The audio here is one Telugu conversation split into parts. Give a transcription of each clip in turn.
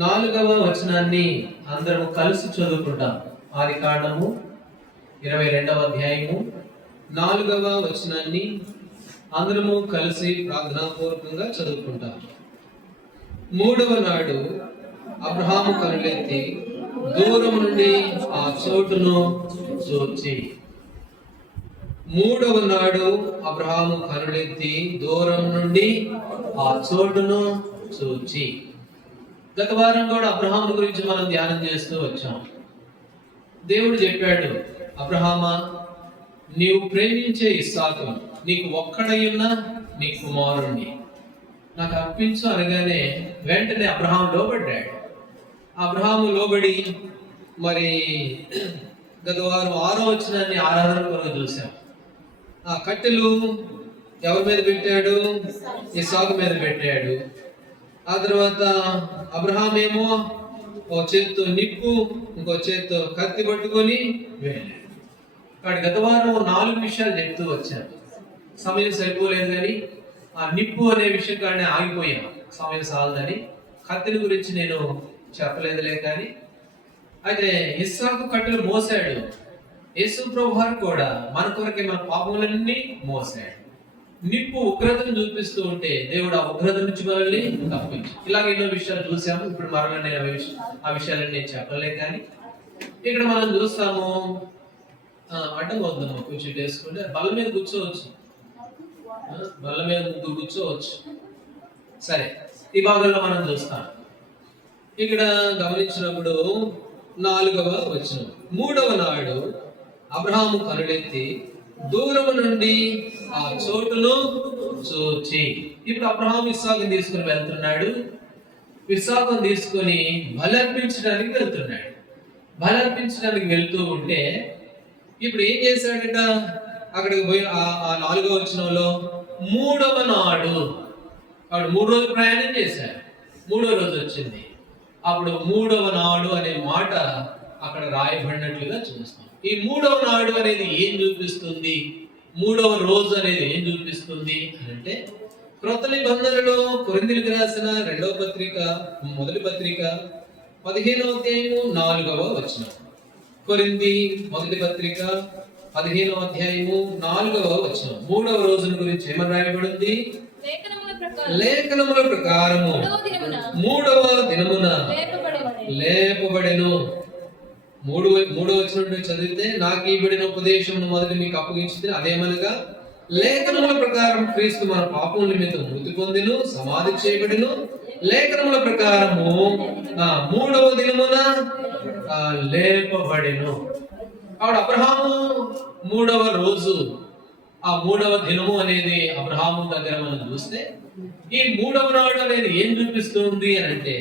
4వ వచనాన్ని అందరము కలిసి చదువుకుంటాం. ఆదికాండము 22వ అధ్యాయము 4వ వచనాన్ని అందరము కలిసి ప్రార్థనాపూర్వకంగా చదువుకుంటాం. 3వ నాడు అబ్రహాము కనులెత్తి దూరం నుండి ఆ చోటును చూచి. 3వ నాడు అబ్రహాము కనులెత్తి దూరం నుండి ఆ చోటును చూచి. గత వారం కూడా అబ్రహాము గురించి మనం ధ్యానం చేస్తూ వచ్చాం. దేవుడు చెప్పాడు, అబ్రహామా, నీవు ప్రేమించే ఇస్సాకు నీకు ఒక్కడైనా నీ కుమారుణ్ణి నాకు అర్పించు అనగానే వెంటనే అబ్రహాము లోబడ్డాడు. అబ్రహాము లోబడి మరి గత వారం 6వ వచనాన్ని ఆరాధన కొరకు చూసాం. ఆ కట్టెలు ఎవరి మీద పెట్టాడు? ఇస్సాకు మీద పెట్టాడు. ఆ తర్వాత అబ్రహాం ఏమో ఒక చేత్తో నిప్పు, ఇంకో చేత్తో కత్తి పట్టుకొని వెళ్ళాడు. కాబట్టి గత వారం 4 విషయాలు చెప్తూ వచ్చాను. సమయం సరిపోలేదు కానీ ఆ నిప్పు అనే విషయం కానీ ఆగిపోయాం, సమయం సాలదని. కత్తిని గురించి నేను చెప్పలేదులే కానీ. అయితే ఇస్సాకు కట్టెలు మోసాడు. యేసు ప్రభువారు కూడా మన కొరకే మన పాపములన్నీ మోసాడు. నిప్పు ఉగ్రతను చూపిస్తూ ఉంటే దేవుడు ఆ ఉగ్రత నుంచి మనల్ని తప్పించు. ఇలాగ ఎన్నో విషయాలు చూసాము. ఇప్పుడు మరలా నేను ఆ విషయాలని నేను చెప్పలే కానీ ఇక్కడ మనం చూస్తాము. అడ్డం వద్దాము, కూర్చొని వేసుకుంటే బల్ల మీద కూర్చోవచ్చు, బల్ల మీద ముగ్గురు కూర్చోవచ్చు. సరే, ఈ భాగంలో మనం చూస్తాం. ఇక్కడ గమనించినప్పుడు 4వ వచనం, 3వ నాడు అబ్రహాము కనులెత్తి దూరము నుండి ఆ చోటును చూచి. ఇప్పుడు అబ్రహాము ఇస్సాకుని తీసుకుని వెళ్తున్నాడు. ఇస్సాకుని తీసుకొని బలర్పించడానికి వెళ్తున్నాడు. బలర్పించడానికి వెళ్తూ ఉంటే ఇప్పుడు ఏం చేశాడట? అక్కడికి పోయి ఆ 4వ వచనంలో 3వ నాడు, అప్పుడు 3 రోజులు ప్రయాణం చేశాడు. 3వ రోజు వచ్చింది. అప్పుడు 3వ నాడు అనే మాట అక్కడ రాయబడినట్లుగా చూస్తాం. ఈ 3వ నాడు అనేది ఏం చూపిస్తుంది? 3వ రోజు అనేది ఏం చూపిస్తుంది అంటే, క్రొత్త నిబంధనలో కొరింథీయులకు రాసిన 2వ పత్రిక మొదటి పత్రిక 15వ అధ్యాయము 4వ వచనం. కొరింథీ మొదటి పత్రిక 15వ అధ్యాయము 4వ వచనం. 3వ రోజుల గురించి ఏమని రాయబడింది? లేఖనముల ప్రకారము 3వ దినమున లేపబడెను. 3వ వచనం చదివితే, నాకు ఇవ్వబడిన ఉపదేశమును మొదటి మీకు అప్పగించింది, అదేమనగా లేఖనముల ప్రకారం క్రీస్తు మన పాపముల నిమిత్తం మృతి పొందెను, సమాధి చేయబడెను. లేఖనముల ప్రకారము 3వ దినమున లేపబడెను. కాబట్టి అబ్రహాము 3వ రోజు, ఆ 3వ దినము అనేది అబ్రహాము దగ్గర మనం చూస్తే, ఈ 3వ నాడు అనేది ఏం చూపిస్తుంది అని అంటే,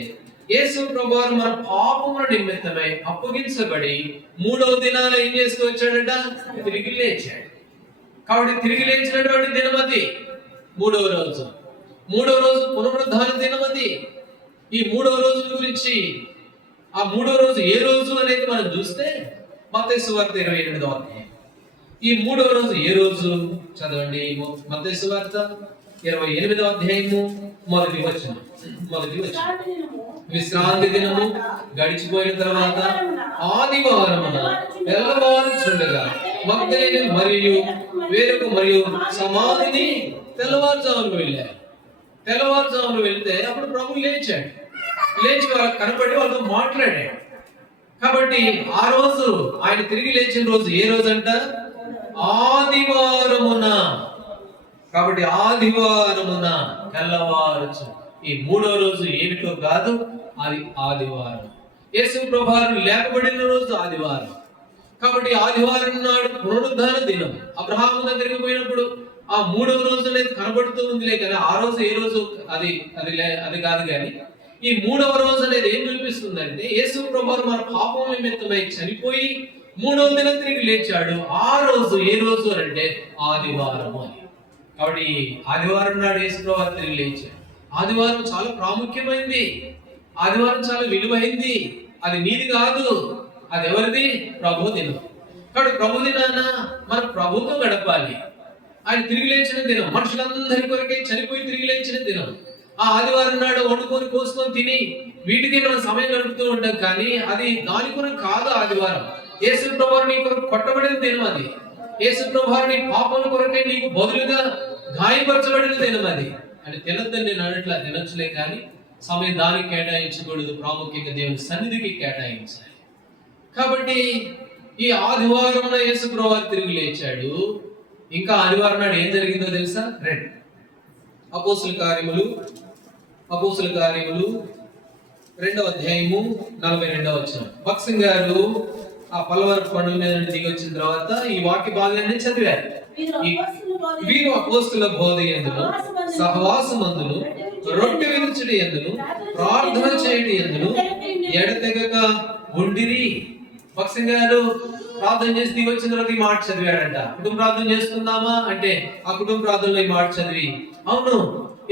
యేసు ప్రభువారు మన పాపముల నిమిత్తమై అప్పగించబడి 3వ దినాన ఏం చేస్తూ వచ్చాడట? తిరిగి లేచాడు. కాబట్టి తిరిగి లేచినటువంటి దినమది 3వ రోజు. 3వ రోజు పునరుద్ధాన దినమది. ఈ 3వ రోజు గురించి, ఆ 3వ రోజు ఏ రోజు అనేది మనం చూస్తే మత్తయి సువార్త 28వ అధ్యాయం. ఈ 3వ రోజు ఏ రోజు చదవండి. మత్తయి సువార్త 28వ అధ్యాయము మొదటి వచనం. విశ్రాంతి దినము గడిచిపోయిన తర్వాత ఆదివారమున తెల్లవారుచుండగా మగ్దలేనే మరియు వేరొక మరియు సమాధిని తెల్లవారుజామున వెళ్ళారు. తెల్లవారుజామున వెళ్తే అప్పుడు ప్రభు లేచాడు. లేచి వాళ్ళకి కనపడి వాళ్ళతో మాట్లాడాడు. కాబట్టి ఆ రోజు ఆయన తిరిగి లేచిన రోజు ఏ రోజు అంట? ఆదివారమున. కాబట్టి ఆదివారమున తెల్లవారుచు. ఈ 3వ రోజు ఏమిటో కాదు, అది ఆదివారం. యేసు ప్రభువారు లేపబడిన రోజు ఆదివారం. కాబట్టి ఆదివారం నాడు పునరుద్ధాన దినం. అబ్రహాము దగ్గరికి పోయినప్పుడు ఆ 3వ రోజు అనేది కనబడుతూ ఉందిలే కానీ ఆ రోజు ఏ రోజు అది కాదు. కానీ ఈ 3వ రోజు అనేది ఏం చూపిస్తుందంటే, యేసు ప్రభువారు మన పాపం నిమిత్తమై చనిపోయి 3వ దినం తిరిగి లేచాడు. ఆ రోజు ఏ రోజు అంటే ఆదివారం అని. కాబట్టి ఆదివారం నాడు యేసు ప్రభువారు తిరిగి లేచాడు. ఆదివారం చాలా ప్రాముఖ్యమైనది. ఆదివారం చాలా విలువైంది. అది నీది కాదు, అది ఎవరిది? ప్రభు దినం. కాబట్టి ప్రభు దినాన మనం ప్రభుతో గడపాలి. ఆయన తిరిగి లేచిన దినం, మనుషులందరి కొరకే చనిపోయి తిరిగి లేచిన దినం. ఆ ఆదివారం నాడు వండుకొని కోసుకొని తిని వీటికి మనం సమయం గడుపుతూ ఉంటాం, కానీ అది దాని కొరకు కాదు. ఆదివారం యేసు ప్రభువు నీ కొరకు కొట్టబడిన దినం అది. యేసు ప్రభువు నీ పాపల కొరకే నీకు బదులుగా గాయపరచబడిన దినం అది. అని తినద్దని నేను అన్నట్లా, తినొచ్చులే కానీ సమయం దానికి కేటాయించకూడదు, ప్రాముఖ్యంగా దేవుని సన్నిధికి కేటాయించాలి. కాబట్టి ఈ ఆదివారం యేసు ప్రభువు తిరిగి లేచాడు. ఇంకా ఆదివారం నాడు ఏం జరిగిందో తెలుసా? రెండు అపోస్తుల కార్యములు 2వ అధ్యాయము 42వ వచనం. భక్సింగ్ గారు ఆ పల్లవరపు కొండల మీద నుండి దిగి వచ్చిన తర్వాత ఈ వాక్య భాగాన్ని చదివారు. వీరు అపోస్తుల బోధ యందును సహవాసమందును రొట్టె విరుచుడి యందును ప్రార్థన చేయడి యందును ఎడతెగక ఉండిరి. భక్సింగ్ గారు ప్రార్థన చేసి దిగి వచ్చిన తర్వాత ఈ మాట చదివాడంట. కుటుంబ ప్రార్థన చేస్తున్నామా అంటే ఆ కుటుంబ ప్రార్థనలో ఈ మాట చదివి, అవును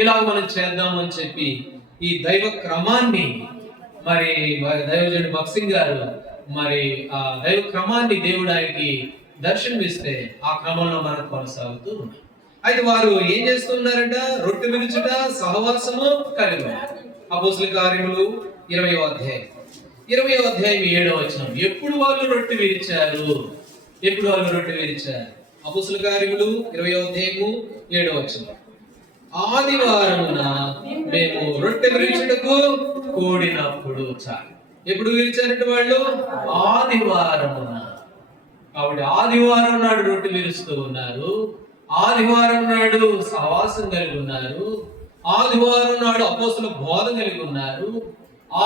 ఇలాగ మనం చేద్దామని చెప్పి ఈ దైవ క్రమాన్ని మరి దైవజనుడు భక్సింగ్ గారు మరి ఆ దైవ క్రమాన్ని దేవుడు ఆయనకి దర్శనమిస్తే ఆ క్రమంలో మనకు కొనసాగుతూ ఉన్నాం. అయితే వారు ఏం చేస్తున్నారంట? రొట్టె విరుచుట సహవాసము కలిగి. అపోస్తుల కార్యములు 20వ అధ్యాయం 7వ వచనం. ఎప్పుడు వాళ్ళు రొట్టె విరిచారు? అపోస్తుల కార్యములు 20వ అధ్యాయము 7వ వచనం. ఆదివారమున మేము రొట్టె విరుచుటకు కూడినప్పుడు. చాలు. ఎప్పుడు విరిచారంటే వాళ్ళు? ఆదివారమున. కాబట్టి ఆదివారం నాడు రొట్టె విరుస్తూ ఉన్నారు, ఆదివారం నాడు సహవాసం కలిగి ఉన్నారు, ఆదివారం నాడు అపోస్తుల బోధ కలిగి ఉన్నారు,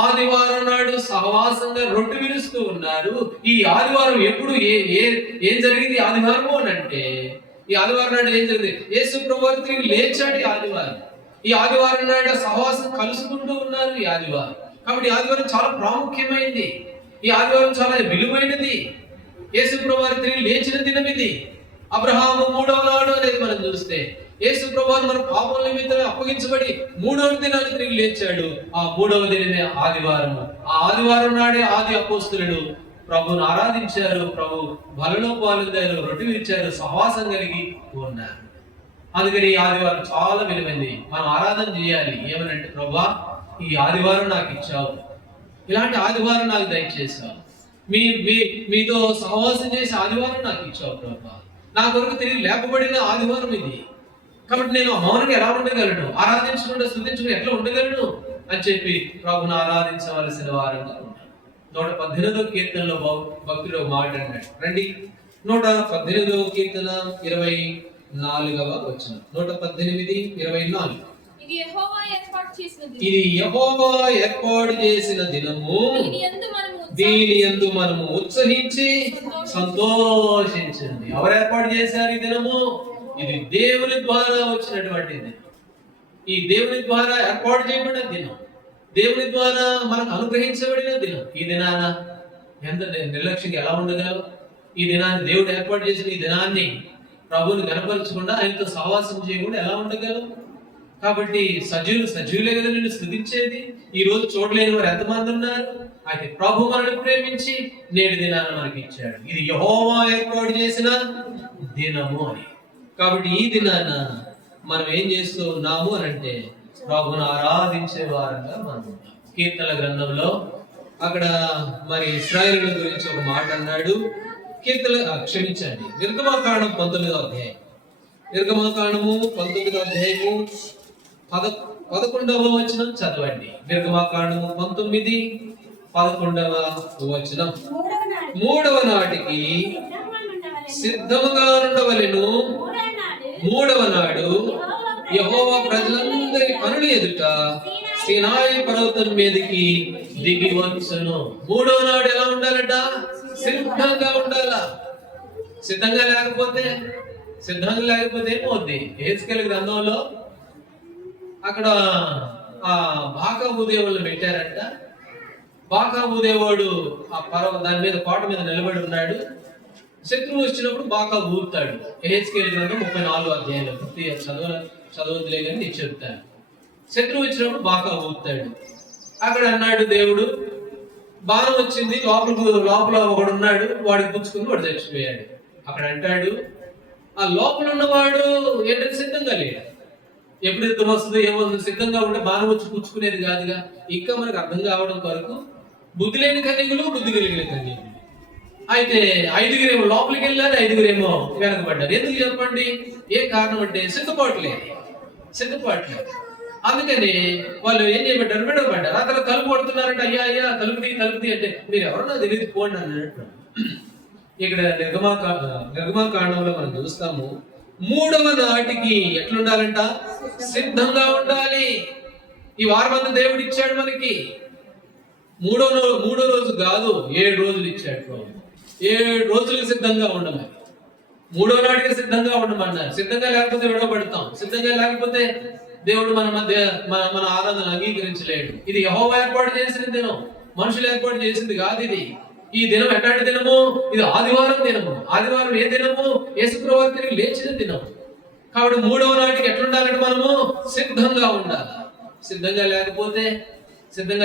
ఆదివారం నాడు సహవాసంగా రొట్టె విరుస్తూ ఉన్నారు. ఈ ఆదివారం ఎప్పుడు ఏం జరిగింది ఆదివారము అని అంటే, ఈ ఆదివారం నాడు ఏం జరిగింది? యేసు ప్రభువు తిరిగి లేచాడు. ఈ ఆదివారం నాడు సహవాసం కలుసుకుంటూ ఉన్నారు ఈ ఆదివారం. కాబట్టి ఈ ఆదివారం చాలా ప్రాముఖ్యమైనది, ఈ ఆదివారం చాలా విలువైనది. యేసు ప్రభువు తిరిగి లేచిన దినం ఇది. అబ్రహాము 3వ నాడు అనేది మనం చూస్తే యేసు ప్రభువు మన పాపం నిమిత్తం అప్పగించబడి 3వ దినాన్ని తిరిగి లేచాడు. ఆ 3వ దినమే ఆదివారం. ఆ ఆదివారం నాడే ఆది అపోస్తులుడు ప్రభువును ఆరాధించారు, ప్రభు బలలో పాల్గొన్నారు, రొట్టె విరిచారు, సహవాసం కలిగి ఉన్నారు. అందుకని ఈ ఆదివారం చాలా విలువైంది. మనం ఆరాధన చేయాలి. ఏమనంటే, ప్రభువా ఈ ఆదివారం నాకు ఇచ్చావు, ఇలాంటి ఆదివారం నాకు దయచేసావు, మీతో సహవాసం చేసి ఆదివారం నాకు ఇచ్చావు ప్రభువా, నా కొరకు తిరిగి లేపబడిన ఆదివారం ఇది. కాబట్టి నేను మౌనంగా ఎలా ఉండగలను? ఆరాధించకుండా స్తుతించకుండా ఎట్లా ఉండగలను అని చెప్పి ప్రభుని ఆరాధించవలసిన వారంగా ఉంటారు. 118వ కీర్తనలో భక్తుడు మాట అన్నాడు. రండి, 118వ కీర్తన 24వ వచనం. 118:24. ఇది యెహోవా ఏర్పాటు చేసిన దినము, దీని యందు మనము ఉత్సహించి సంతోషించింది. ఎవరు ఏర్పాటు చేశారు ఈ దినము? ఇది దేవుని ద్వారా వచ్చినటువంటిది. ఈ దేవుని ద్వారా ఏర్పాటు చేయబడిన దినం, దేవుని ద్వారా మనకు అనుగ్రహించబడిన దినం. ఈ దినాన ఎంత నిర్లక్ష్యంగా ఎలా ఉండగలవు? ఈ దినాన్ని దేవుడు ఏర్పాటు చేసిన ఈ దినాన్ని ప్రభువుని కనపరచకుండా, ఆయనతో సహవాసం చేయకుండా ఎలా ఉండగలవు? కాబట్టి సజీవులే కదా నిన్ను స్తుతించేది. ఈ రోజు చూడలేని వారు ఎంతమంది ఉన్నారు? అయితే ప్రభు మనల్ని ప్రేమించి నేడు దినాన్ని మనకి ఇచ్చాడు. ఇది యెహోవా ఏర్పాటు చేసిన దినము అని. కాబట్టి ఈ దినాన మనం ఏం చేస్తూ ఉన్నాము అని అంటే, ప్రభువును ఆరాధించే వారంగా మనం ఉన్నాం. కీర్తన గ్రంథంలో అక్కడ మరి ఇశ్రాయేలుల గురించి ఒక మాట అన్నాడు. క్షమించండి, నిర్గమకాండం 19వ అధ్యాయం. నిర్గమకాండము 19వ అధ్యాయము 11వ వచనం చదవండి. నిర్గమకాండము 19:11 వచనం. 3వ నాటికి సిద్ధముగా ఉండవలెను. 3వ నాడు యెహోవా ప్రజలందరి పనులు ఎదుట సీనాయి పర్వతం మీదకి దిగి వచ్చును. 3వ నాడు ఎలా ఉండాలట? సిద్ధంగా ఉండాలా. సిద్ధంగా లేకపోతే ఏమవుద్ది? యెహెజ్కేలు గ్రంథంలో అక్కడ ఆ బాకాబు దేవుళ్ళు పెట్టారంట. బాకాబు దేవుడు ఆ దాని మీద కోట మీద నిలబడి ఉన్నాడు. శత్రువు వచ్చినప్పుడు బాకాబు ఊరుతాడు. యెహెజ్కేలు గ్రంథం 34వ అధ్యాయంలో చదవదులే కానీ నేను చెప్తాను. శత్రువు వచ్చినప్పుడు బాకాబు ఊరుతాడు. అక్కడ అన్నాడు దేవుడు, బాణం వచ్చింది, లోపల ఒకడు ఉన్నాడు, వాడికి పుచ్చుకుని వాడు చచ్చిపోయాడు. అక్కడ అంటాడు, ఆ లోపల ఉన్నవాడు ఏంటంటే సిద్ధంగా లేడు. ఎప్పుడు యుద్ధం వస్తుందో ఏమవుతుందో సిద్ధంగా ఉంటే బాణం వచ్చి పుచ్చుకునేది కాదుగా. ఇంకా మనకు అర్థం కావడం వరకు బుద్ధి లేని కన్యకులు, బుద్ధి కలిగిన కన్యకులు. అయితే 5గురేమో లోపలికి వెళ్ళారు, 5గురేమో వెనకబడ్డారు. ఎందుకు చెప్పండి? ఏ కారణం అంటే సిద్ధపాట్లేదు. అందుకని వాళ్ళు ఏం చేయబడ్డారు? విడవబడ్డారు. ఆ తర్వాత తలుపు కొడుతున్నారంటే అయ్యా అయ్యా తలుపుది అంటే మీరు ఎవరన్నా తెలియదు పోండి అన్నట్టు. ఇక్కడ నిర్గమాకాండంలో మనం చూస్తాము, 3వ నాటికి ఎట్లుండాలంట? సిద్ధంగా ఉండాలి. ఈ వారం అంతా దేవుడు ఇచ్చాడు మనకి. మూడో రోజు కాదు, 7 రోజులు ఇచ్చాడు. 7 రోజులకు సిద్ధంగా ఉండమని. 3వ నాటికి సిద్ధంగా ఉండమన్నారు. సిద్ధంగా లేకపోతే విడవబడతాం. సిద్ధంగా లేకపోతే దేవుడు మన మధ్య మన ఆరాధన అంగీకరించలేడు. ఇది యెహోవా ఏర్పాటు చేసిన దినం, మనుషులు ఏర్పాటు చేసింది కాదు ఇది. ఈ దినం ఎట్లాంటి దినము? ఇది ఆదివారం దినము. ఆదివారం ఏ దినము? యేసుప్రభువు తిరిగి లేచిన దినం. కాబట్టి 3వ నాటికి ఎట్లుండాలంటే మనము సిద్ధంగా ఉండాలి. సిద్ధంగా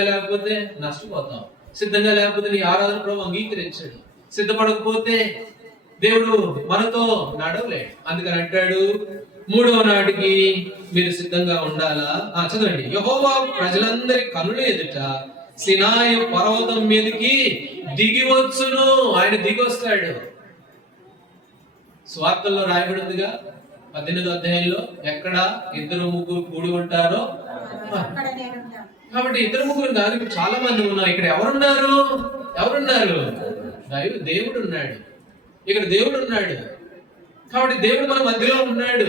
లేకపోతే నష్టపోతాం. సిద్ధంగా లేకపోతే నీ ఆరాధన ప్రభు అంగీకరించాడు. సిద్ధపడకపోతే దేవుడు మనతో నడవలేడు. అందుకని అంటాడు 3వ నాటికి మీరు సిద్ధంగా ఉండాలా. చదవండి. యెహోవా ప్రజలందరి కనుల ఎదుట సినాయి పర్వతం మీదకి దిగి వచ్చును. ఆయన దిగి వస్తాడు. స్వార్థంలో రాయబడి ఉందిగా 18వ అధ్యాయంలో, ఎక్కడ 2-3 కూడి ఉంటారో. కాబట్టి 2-3 కాదు, ఇప్పుడు చాలా మంది ఉన్నారు. ఇక్కడ ఎవరున్నారు? దేవుడు ఉన్నాడు. ఇక్కడ దేవుడు ఉన్నాడు. కాబట్టి దేవుడు మన మధ్యలో ఉన్నాడు.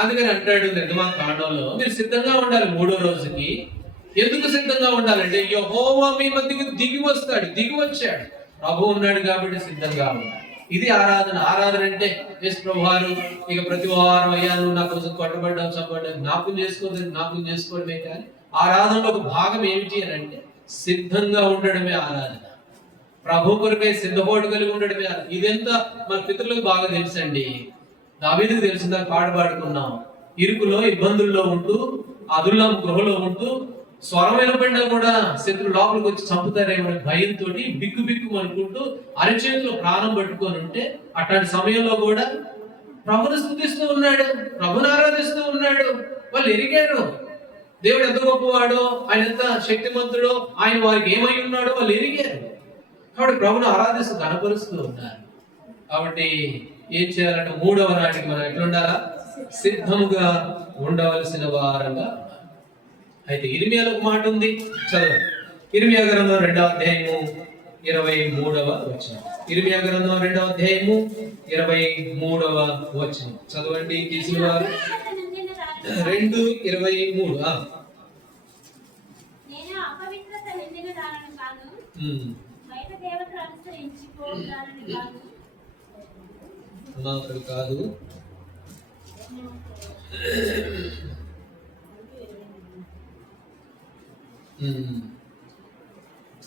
అందుకని అంటాడు నిర్గమాకాండంలో, మీరు సిద్ధంగా ఉండాలి 3వ రోజుకి. ఎందుకు సిద్ధంగా ఉండాలంటే యెహోవా మీ మధ్యకి దిగి వచ్చాడు. ప్రభు ఉన్నాడు కాబట్టి సిద్ధంగా ఉండాలి. ఇది ఆరాధన అంటే యేసు ప్రభువారు ఇక ప్రతి వారం అయ్యా నువ్వు నా కోసం కొట్టబడ్డావు, చంపబడ్డావు, జ్ఞాపకం చేసుకోవడమే. కానీ ఆరాధనలో ఒక భాగం ఏమిటి అని అంటే సిద్ధంగా ఉండడమే ఆరాధన. ప్రభు కొరకై సిద్ధపాటు కలిగి ఉండడమే. ఇదంతా మన పితరులకు బాగా తెలుసండి. దావీదుకు తెలిసిందా? పాడుకున్నాం. ఇరుకులో ఇబ్బందుల్లో ఉంటూ, అదుల్లాం గృహలో ఉంటూ, స్వరం వినపడినా కూడా శత్రు లోపలికి వచ్చి చంపుతారేమో భయంతో బిక్కు అనుకుంటూ అరచేతిలో ప్రాణం పట్టుకొని ఉంటే, అట్లాంటి సమయంలో కూడా ప్రభుని స్తుతిస్తూ ఉన్నాడు, ప్రభుని ఆరాధిస్తూ ఉన్నాడు. వాళ్ళు ఎరిగారు దేవుడు ఎంత గొప్పవాడో, ఆయన ఎంత శక్తిమంతుడో, ఆయన వారికి ఏమై ఉన్నాడో వాళ్ళు ఎరిగారు. కాబట్టి ప్రభుని ఆరాధిస్తూ కనపరుస్తూ ఉన్నారు. కాబట్టి ఏం చేయాలంటే 3వ నాటికి మనం ఎట్లుండాలా? సిద్ధముగా ఉండవలసిన వారంగా. అయితే ఇర్మియాలో ఒక మాట ఉంది, చదవండి. ఇర్మియా గ్రంథం 2వ అధ్యాయము 23వ వచనం. ఇర్మియా గ్రంథం 2వ అధ్యాయము 23వ వచనం చదవండి తీసిన వారు. 2:23. కాదు,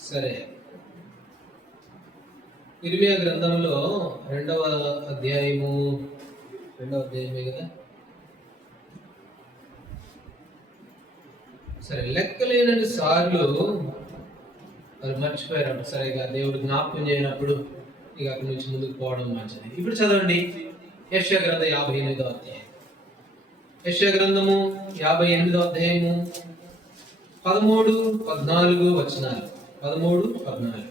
సరే. ఇర్మియా గ్రంథంలో 2వ అధ్యాయమే కదా. సరే, లెక్కలేనని సార్లు మరి మర్చిపోయారు. సరే, ఇక దేవుడు జ్ఞాపకం చేయనప్పుడు ఇక అక్కడి నుంచి ముందుకు పోవడం మంచిది. ఇప్పుడు చదవండి యెషయా గ్రంథం 58వ అధ్యాయం. యెషయా గ్రంథము 58వ అధ్యాయము 13-14 వచనాలు. 13-14.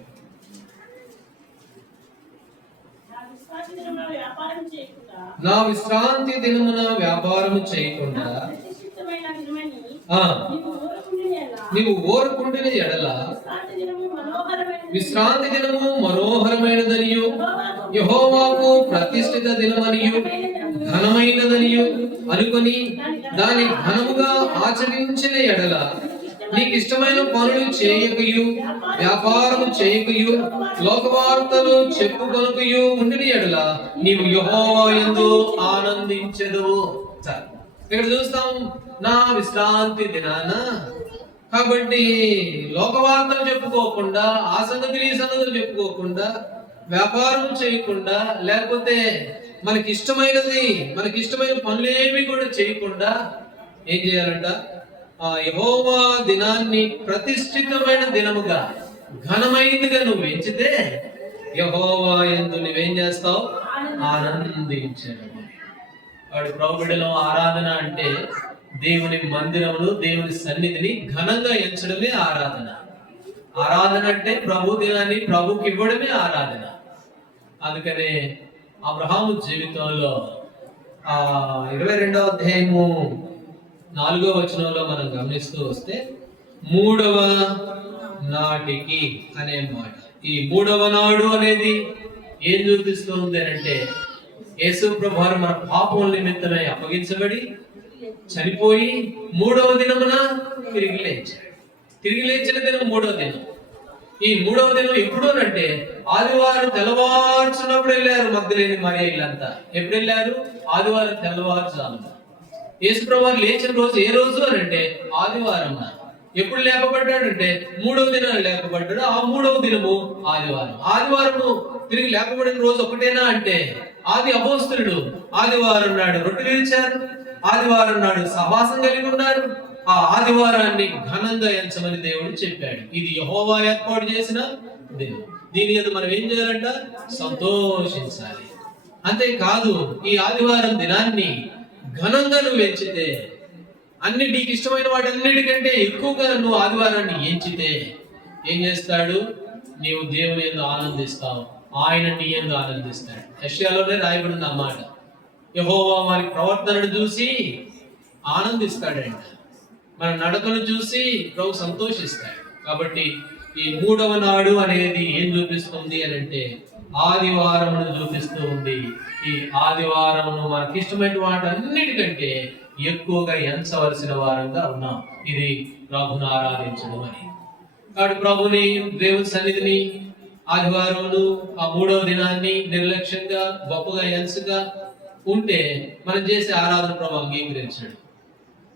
నా విశ్రాంతి దినమున వ్యాపారము చేయకుండా నీవు ఓరుకుండిన ఎడల విశ్రాంతి దినము మనోహరమైనదనియు, యెహోవాకు ప్రతిష్ఠిత దినమనియు ఘనమైనదనియు అనుకొని దాని ఘనముగా ఆచరించిన ఎడల, నీకు ఇష్టమైన పనులు చేయకయు, వ్యాపారము చేయకయు, లోకవార్తలు చెప్పుకొనకయు ఉండిన ఎడల నీవు యెహోవా యందు ఆనందించెదవు. ఇక్కడ చూస్తాం, నా విశ్రాంతి దినాన. కాబట్టి లోకవార్తలు చెప్పుకోకుండా, ఆ సంగతులు ఈ సంగతులు చెప్పుకోకుండా, వ్యాపారం చేయకుండా, లేకపోతే మనకి ఇష్టమైన పనులేమి కూడా చేయకుండా ఏం చేయాలంట? యెహోవా దినాన్ని ప్రతిష్ఠితమైన దినముగా, ఘనమైనదిగా నువ్వు ఎంచితే యెహోవా యందు నువ్వేం చేస్తావు? ఆనందించడం. వాడి ప్రభువులో ఆరాధన అంటే దేవుని మందిరమును, దేవుని సన్నిధిని ఘనంగా ఎంచడమే ఆరాధన. ఆరాధన అంటే ప్రభు దినాన్ని ప్రభుకి ఇవ్వడమే ఆరాధన. అందుకనే అబ్రహాము జీవితంలో 22వ అధ్యాయము 4వ వచనంలో మనం గమనిస్తూ వస్తే 3వ నాటికి అనే మాట. ఈ 3వ నాడు అనేది ఏం చూపిస్తుంది అంటే యేసు ప్రభువారు మన పాపం నిమిత్తమై అప్పగించబడి చనిపోయి 3వ దినమున తిరిగి లేచాడు. తిరిగి లేచిన దినం 3వ దినం. ఈ 3వ దినం ఎప్పుడు అంటే ఆదివారం తెల్లవారుచున్నప్పుడు వెళ్ళారు మగ్దలేని మరియ ఇల్లంతా. ఎప్పుడు వెళ్ళారు? ఆదివారం తెల్లవారుజామున. యేసు ప్రభువారు లేచిన రోజు ఏ రోజు అని అంటే ఆదివారం. ఎప్పుడు లేపబడ్డాడంటే 3వ దినం లేపబడ్డాడు. ఆ 3వ దినము ఆదివారం. ఆదివారము తిరిగి లేపబడిన రోజు ఒకటేనా అంటే ఆది అపోస్తలుడు ఆదివారం నాడు రొట్టె విరిచారు, ఆదివారం నాడు సహవాసం కలిగి ఉన్నారు. ఆ ఆదివారాన్ని ఘనంగా ఎంచమని దేవుడు చెప్పాడు. ఇది యెహోవా ఏర్పాటు చేసిన దినం. దీని మీద మనం ఏం చేయాలంట? సంతోషించాలి. అంతేకాదు ఈ ఆదివారం దినాన్ని ఘనంగా నువ్వు ఎంచితే, నీకు ఇష్టమైన వాటన్నిటికంటే ఎక్కువగా నువ్వు ఆదివారాన్ని ఎంచితే ఏం చేస్తాడు? నీవు దేవుని యందు ఆనందిస్తావు, ఆయన నీ యందు ఆనందిస్తాడు. యెషయాలోనే రాయబడింది అన్నమాట. యెహోవా వారి ప్రవర్తనను చూసి ఆనందిస్తాడంట, మన నడకను చూసి ప్రభు సంతోషిస్తాడు. కాబట్టి ఈ 3వ నాడు అనేది ఏం చూపిస్తుంది అని అంటే ఆదివారమును చూపిస్తూ ఉంది. ఈ ఆదివారమును మనకి ఇష్టమైన వాటన్నిటికంటే ఎక్కువగా ఎంచవలసిన వారంగా ఉన్నాం. ఇది ప్రభుని ఆరాధించడం అని. కాబట్టి ప్రభుని, దేవుని సన్నిధిని ఆదివారమును, ఆ 3వ దినాన్ని నిర్లక్ష్యంగా గొప్పగా ఎంచగా ఉంటే మనం చేసే ఆరాధన ప్రభు అంగీకరించాడు.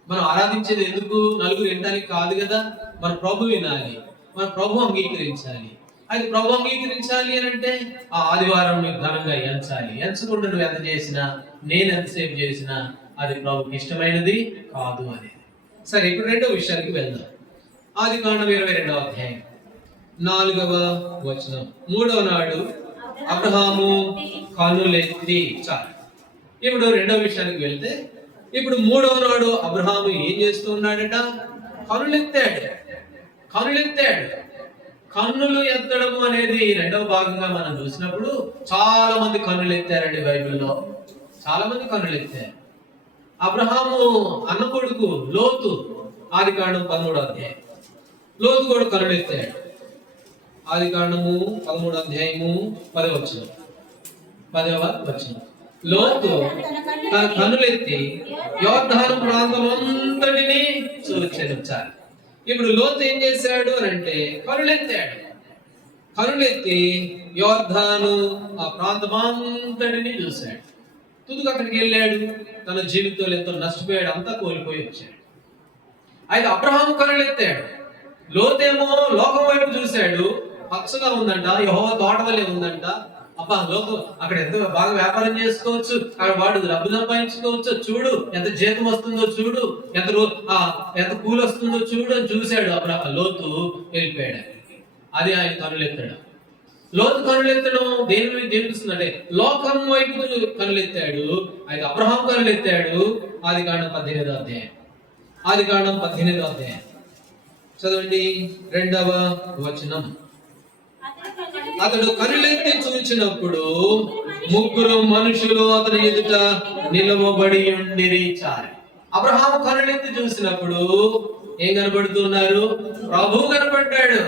మనం ఆరాధించేది ఎందుకు? నలుగురు వినడానికి కాదు కదా. మన ప్రభు వినాలి, మన ప్రభు అంగీకరించాలి. అది ప్రభు అంగీకరించాలి అని అంటే ఆ ఆదివారం ఘనంగా ఎంచాలి. ఎంచకుండా నువ్వు ఎంత చేసినా, నేను ఎంతసేపు చేసినా అది ప్రభుకి ఇష్టమైనది కాదు అనేది. సరే, ఇప్పుడు 2వ విషయానికి వెళ్దాం. ఆదికాండం 22వ అధ్యాయం 4వ వచనం. 3వ నాడు అబ్రహాము కన్నులెత్తి. చాలు. ఇప్పుడు 2వ విషయానికి వెళ్తే, ఇప్పుడు 3వ నాడు అబ్రహాము ఏం చేస్తూ ఉన్నాడట? కన్నులెత్తాడు. కన్నులు ఎత్తడము అనేది 2వ భాగంగా మనం చూసినప్పుడు చాలా మంది కన్నులు ఎత్తారండి. బైబిల్లో చాలా మంది కన్నులు ఎత్తారు. అబ్రహాము అన్న కొడుకు లోతు, ఆదికాండం 13వ అధ్యాయం. లోతు కూడా కన్నులు ఎత్తాడు. ఆదికాండము 13వ అధ్యాయము 10వ వచనం. లోతు తన కన్నులెత్తి యోర్దాను ప్రాంతం అంతటిని చూచెను. ఇప్పుడు లోతు ఏం చేశాడు అని అంటే కన్నులెత్తి యోర్దాను ఆ ప్రాంతమంతటిని చూశాడు. తుదుకు అక్కడికి వెళ్ళాడు. తన జీవితంలో ఎంతో నష్టపోయాడు, అంతా కోల్పోయి వచ్చాడు. అయితే అబ్రహాము కన్నులెత్తాడు. లోతేమో లోకం వైపు చూశాడు. పచ్చగా ఉందంట, యెహోవా తోట వలె ఉందంట. అబ్బా, లోకం అక్కడ ఎంత బాగా వ్యాపారం చేసుకోవచ్చు, అక్కడ వాడు డబ్బు సంపాదించుకోవచ్చు, చూడు ఎంత జీతం వస్తుందో, చూడు ఎంత కూలి వస్తుందో చూడు అని చూశాడు. లోతు వెళ్ళిపోయాడు. అది ఆయన కన్నులెత్తాడు. లోతు కన్నులెత్తడం దేని చూపిస్తుందంటే లోకం వైపు కన్నులెత్తాడు. అయితే అబ్రహాం కన్నులెత్తాడు. ఆదికాండం 18వ అధ్యాయం చదవండి 2వ వచనం. అతడు కన్నులెత్తి చూచినప్పుడు 3 మనుషులు అతని ఎదుట నిలవబడి ఉండిరి. అబ్రహాము కన్నులెత్తి చూసినప్పుడు ఏం కనబడుతున్నారు? ప్రభువు కనబడ్డాడు.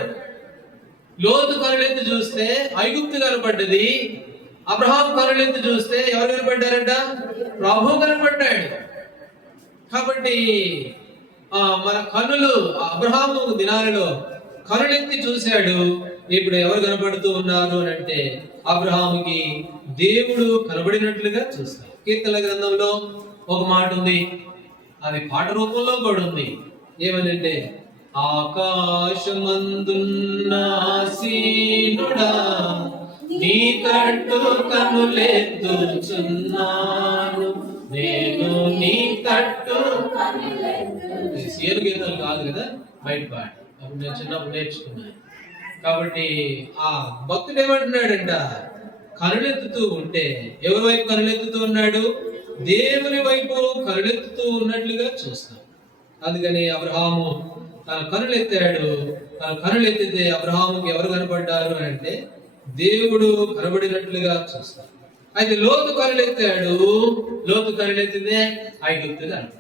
లోతు కన్నులెత్తి చూస్తే ఐగుప్తు కనబడ్డది. అబ్రహాము కన్నులెత్తి చూస్తే ఎవరు కనబడ్డారంట? ప్రభువు కనబడ్డాడు. కాబట్టి మన కన్నులు అబ్రహాము దినాలలో కన్నులెత్తి చూశాడు. ఇప్పుడు ఎవరు కనబడుతూ ఉన్నారు అని అంటే అబ్రహాముకి దేవుడు కనబడినట్లుగా చూస్తారు. కీర్తనల గ్రంథంలో ఒక మాట ఉంది, అది పాట రూపంలో కూడా ఉంది. ఏమనంటే ఆకాశమందున్న ఆసీనుడా నీ తట్టు కన్నులెత్తుచున్నాను, నేను నీ తట్టు. సీఎల్ గీతాలు కాదు కదా, బయట పాట. అప్పుడు నేను చిన్నప్పుడు నేర్చుకున్నాను. కాబట్టి ఆ భక్తుడు ఏమంటున్నాడంట? కనులెత్తుతూ ఉంటే ఎవరి వైపు కనులెత్తుతూ ఉన్నాడు? దేవుని వైపు కరుణెత్తుతూ ఉన్నట్లుగా చూస్తాం. అందుకని అబ్రహాము తన కనులెత్తాడు. తన కనులెత్తితే అబ్రహాముకి ఎవరు కనపడ్డారు అంటే దేవుడు కనబడినట్లుగా చూస్తాం. అయితే లోతు కనులెత్తాడు. లోతు కనులెత్తితే ఐగుప్తు కనపడ్డాడు.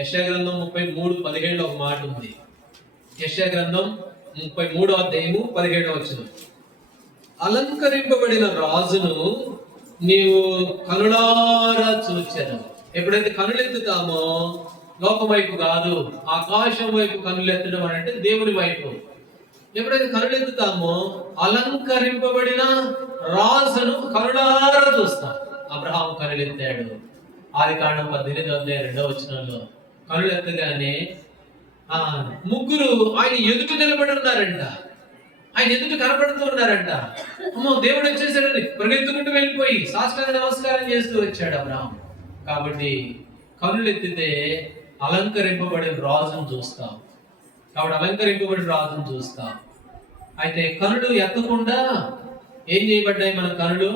యెషయా గ్రంథం 33:17 ఒక మాట ఉంది. యెషయా గ్రంథం 33:17 అలంకరింపబడిన రాజును నీవు కనులారా చూచెదవు. ఎప్పుడైతే కనులెత్తుతామో లోకం వైపు కాదు, ఆకాశం వైపు కనులెత్తడం అంటే దేవుని వైపు. ఎప్పుడైతే కనులెత్తుతామో అలంకరింపబడిన రాజును కనులారా చూస్తాం. అబ్రహాం కనులెత్తాడు. ఆదికాండం 18:2 కనులెత్తగానే ముగ్గురు ఆయన ఎదుట నిలబడి ఉన్నారంట. ఆయన ఎదుట కనపడుతూ ఉన్నారంట. అమ్మో, దేవుడు వచ్చేసాడని పరిగెత్తుకుంటూ వెళ్ళిపోయి సాష్టాంగ నమస్కారం చేస్తూ వచ్చాడు అబ్రహాం. కాబట్టి కనులెత్తితే అలంకరింపబడిన రాజును చూస్తాం. కాబట్టి అలంకరింపబడిన రాజును చూస్తాం. అయితే కనులు ఎత్తకుండా ఏం చేయబడ్డాయి? మన కనులు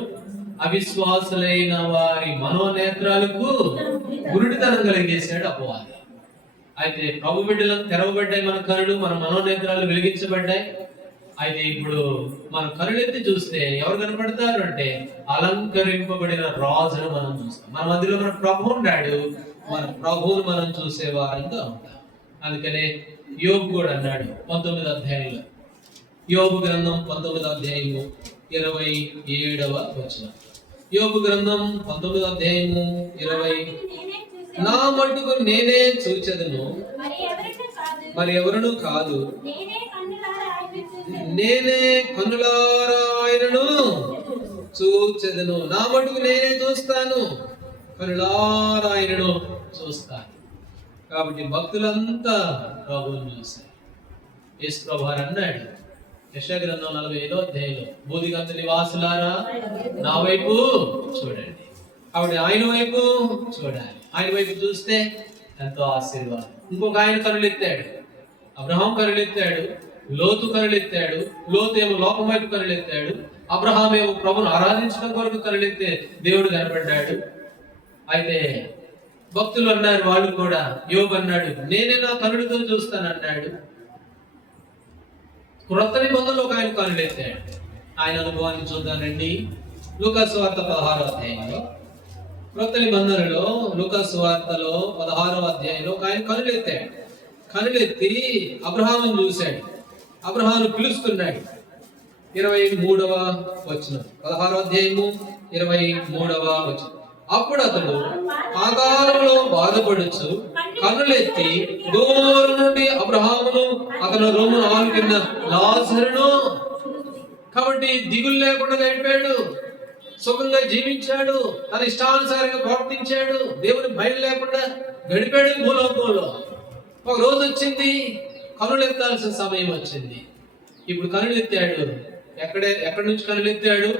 అవిశ్వాసులైన వారి మనోనేత్రాలకు గురుడితనం కలిగేశాడు అపవాది. అయితే ప్రభు బిడ్డలకు తెరవబడ్డాయి మన కనులు, మన మనోనేత్రాలు వెలిగించబడ్డాయి. అయితే ఇప్పుడు మనం కనులెత్తి చూస్తే ఎవరు కనపడతారు అంటే అలంకరింపబడిన రాజును మనం చూస్తాం. మన మధ్యలో మన ప్రభు ఉన్నాడు. మన ప్రభువును మనం చూసే వారంగా ఉంటాం. అందుకనే యోబు కూడా అన్నాడు 19వ అధ్యాయంలో, యోబు గ్రంథం 19వ అధ్యాయము 27 యోబు గ్రంథం 19వ అధ్యాయము 20 నా మట్టుకు నేనే చూచెదను, మరి ఎవరును కాదు, నేనే కన్నులారా ఆయనను చూచెదను. నా మట్టుకు నేనే చూస్తాను, కన్నులారా ఆయనను చూస్తాను. కాబట్టి భక్తులంతా ప్రభువును చూశారు. యేసు ప్రభువారు అన్నాడు యెషయా గ్రంథం 45వ అధ్యాయంలో, భూదిగంత నివాసులారా నా వైపు చూడండి. కాబట్టి ఆయన వైపు చూడాలి. ఆయన వైపు చూస్తే ఎంతో ఆశీర్వాదం. ఇంకొక ఆయన కనులెత్తాడు. అబ్రహాం కనులెత్తాడు, లోతు కనులెత్తాడు. లోతు ఏమో లోకం వైపు కనులెత్తాడు. అబ్రహాం ఏమో ప్రభును ఆరాధించడం కొరకు కనులెత్తే దేవుడు కనపడ్డాడు. అయితే భక్తులు అన్నారు, వాళ్ళు కూడా. యోబు అన్నాడు, నేనే నా కనుడితో చూస్తాను అన్నాడు. క్రొత్త నిబంధనలో ఒక ఆయన కనులెత్తాడు. ఆయన అనుభవాన్ని చూద్దానండి. లూకాసు సువార్త 16వ అధ్యాయంలో, క్రొత్త నిబంధనలో లూకాసు సువార్తలో 16వ అధ్యాయంలో ఒక ఆయన కనులెత్తాడు. కనులెత్తి అబ్రహామును చూశాడు. అబ్రహామును పిలుస్తున్నాడు. 23వ వచనం, 16వ అధ్యాయము 23వ వచనం. అప్పుడు అతడు పాతాళంలో బాధపడుచు కన్నులెత్తి దూరం నుండి అబ్రహామును అతను రొమ్మున ఆనుకున్న లాజరును. కాబట్టి దిగులు లేకుండా గడిపాడు, సుఖంగా జీవించాడు, తన ఇష్టానుసారంగా ప్రవర్తించాడు, దేవుని భయం లేకుండా గడిపాడు భూలోకంలో. ఒక రోజు వచ్చింది, కనులెత్తాల్సిన సమయం వచ్చింది. ఇప్పుడు కనులెత్తాడు. ఎక్కడి నుంచి కనులెత్తాడు?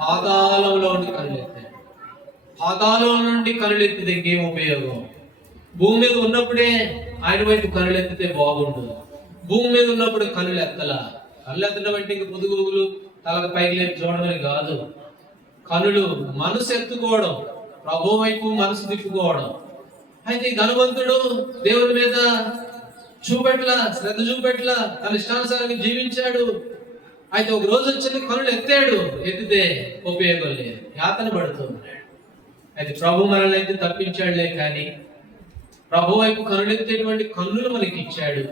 పాతాళంలో నుండి కనులెత్తాడు. పాతాళం నుండి కనులెత్తితే ఇంకేం ఉపయోగం? భూమి మీద ఉన్నప్పుడే ఆయన వైపు కనులెత్తితే బాగుంటుంది. భూమి మీద ఉన్నప్పుడు కనులెత్తలా. కనులెత్తడం అంటే ఇంక పొదుగులు తలకు పైకి లేపి చూడమని కాదు. కనులు మనసు ఎత్తుకోవడం, ప్రభు వైపు మనసు తిప్పుకోవడం. అయితే ఈ ధనవంతుడు దేవుని మీద శ్రద్ధ చూపెట్ల, తన ఇష్టానుసారంగా జీవించాడు. అయితే ఒక రోజు వచ్చింది, కనులు ఎత్తాడు. ఎత్తితే ఉపయోగం లేదు, యాతన పడుతూ ఉన్నాడు. అయితే ప్రభు మనల్ని అయితే తప్పించాడులే, కానీ ప్రభు వైపు కనులెత్తేటువంటి కన్నులు మనకి ఇచ్చాడు.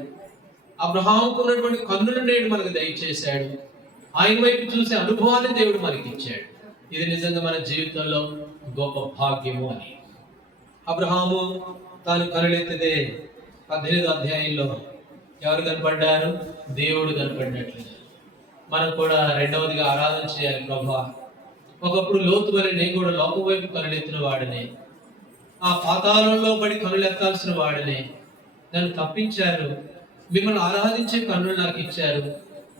అబ్రహాముకు ఉన్నటువంటి కన్నులు నేడు మనకు దయచేశాడు. ఆయన వైపు చూసే అనుభవాన్ని దేవుడు మనకి ఇచ్చాడు. ఇది నిజంగా మన జీవితంలో గొప్ప భాగ్యము అని. అబ్రహాము తాను కనులెత్తితే 18వ అధ్యాయంలో ఎవరు కనపడ్డారు? దేవుడు కనపడినట్లుగా. మనం కూడా రెండవదిగా ఆరాధన చేయాలి. ప్రభువా, ఒకప్పుడు లోతు వలె నేను కూడా లోకం వైపు కనులెత్తిన వాడిని, ఆ పాతాళంలో పడి కనులెత్తాల్సిన వాడిని. నన్ను తప్పించారు, మిమ్మల్ని ఆరాధించే కన్నులు నాకు ఇచ్చారు,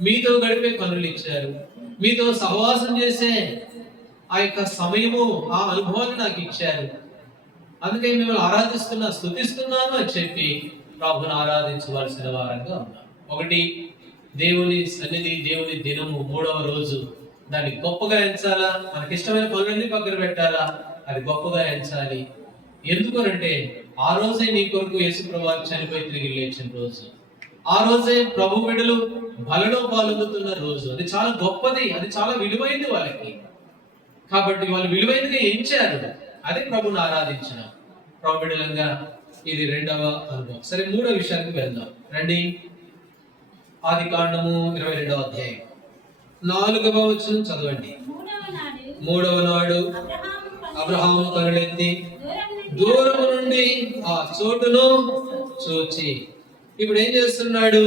మీతో గడిపే కన్నులు ఇచ్చారు, మీతో సహవాసం చేసే ఆ యొక్క సమయము, ఆ అనుభవాన్ని నాకు ఇచ్చారు. అందుకే మిమ్మల్ని ఆరాధిస్తున్నా, స్తుతిస్తున్నాను అని చెప్పి ప్రభుని ఆరాధించవలసిన వారంగా ఉన్నాం. ఒకటి, దేవుని సన్నిధి, దేవుని దినము 3వ రోజు, దాన్ని గొప్పగా ఎంచాలా, మనకిష్టమైన పనులన్నీ పక్కన పెట్టాలా, అది గొప్పగా ఎంచాలి. ఎందుకనంటే ఆ రోజే నీ కొరకు యేసుప్రభువు చనిపోయి తిరిగి లేచిన రోజు. ఆ రోజే ప్రభు బిడ్డలు బలలో పాల్గొతున్న రోజు. అది చాలా గొప్పది, అది చాలా విలువైనది వాళ్ళకి. కాబట్టి వాళ్ళు విలువైనదిగా ఎంచారు. అదే ప్రభుని ఆరాధించిన ప్రభు బిడ్డలంగా. ఇది రెండవ అనుభవం. సరే, మూడవ విషయానికి వెళ్దాం రండి. ఆదికాండము 22వ అధ్యాయం 4వ వచనం చదవండి. మూడవ నాడు అబ్రహాము కనులెత్తి దూరము నుండి ఆ చోటును చూచి. ఇప్పుడు ఏం చేస్తున్నాడు?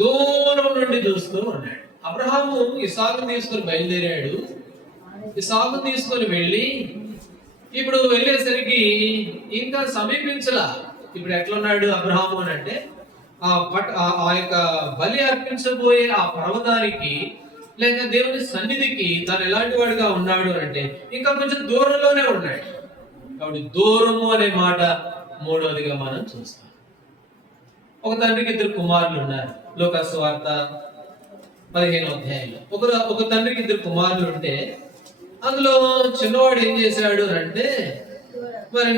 దూరం నుండి చూస్తూ ఉన్నాడు. అబ్రహాము ఇస్సాకును తీసుకొని బయలుదేరాడు. ఇస్సాకును తీసుకొని వెళ్ళి ఇప్పుడు వెళ్ళేసరికి ఇంకా సమీపించలా. ఇప్పుడు ఎట్లున్నాడు అబ్రహాము అని అంటే ఆ యొక్క బలి అర్పించబోయే ఆ పర్వతానికి లేక దేవుని సన్నిధికి తను ఎలాంటి వాడిగా ఉన్నాడు అంటే ఇంకా కొంచెం దూరంలోనే ఉన్నాడు. కాబట్టి దూరము అనే మాట మూడవదిగా మనం చూస్తాం. ఒక తండ్రికి 2 కుమారులు ఉన్నారు. లూకాసు వార్త 15వ అధ్యాయంలో ఒక తండ్రికి 2 కుమారులు ఉంటే అందులో చిన్నవాడు ఏం చేశాడు అంటే మరి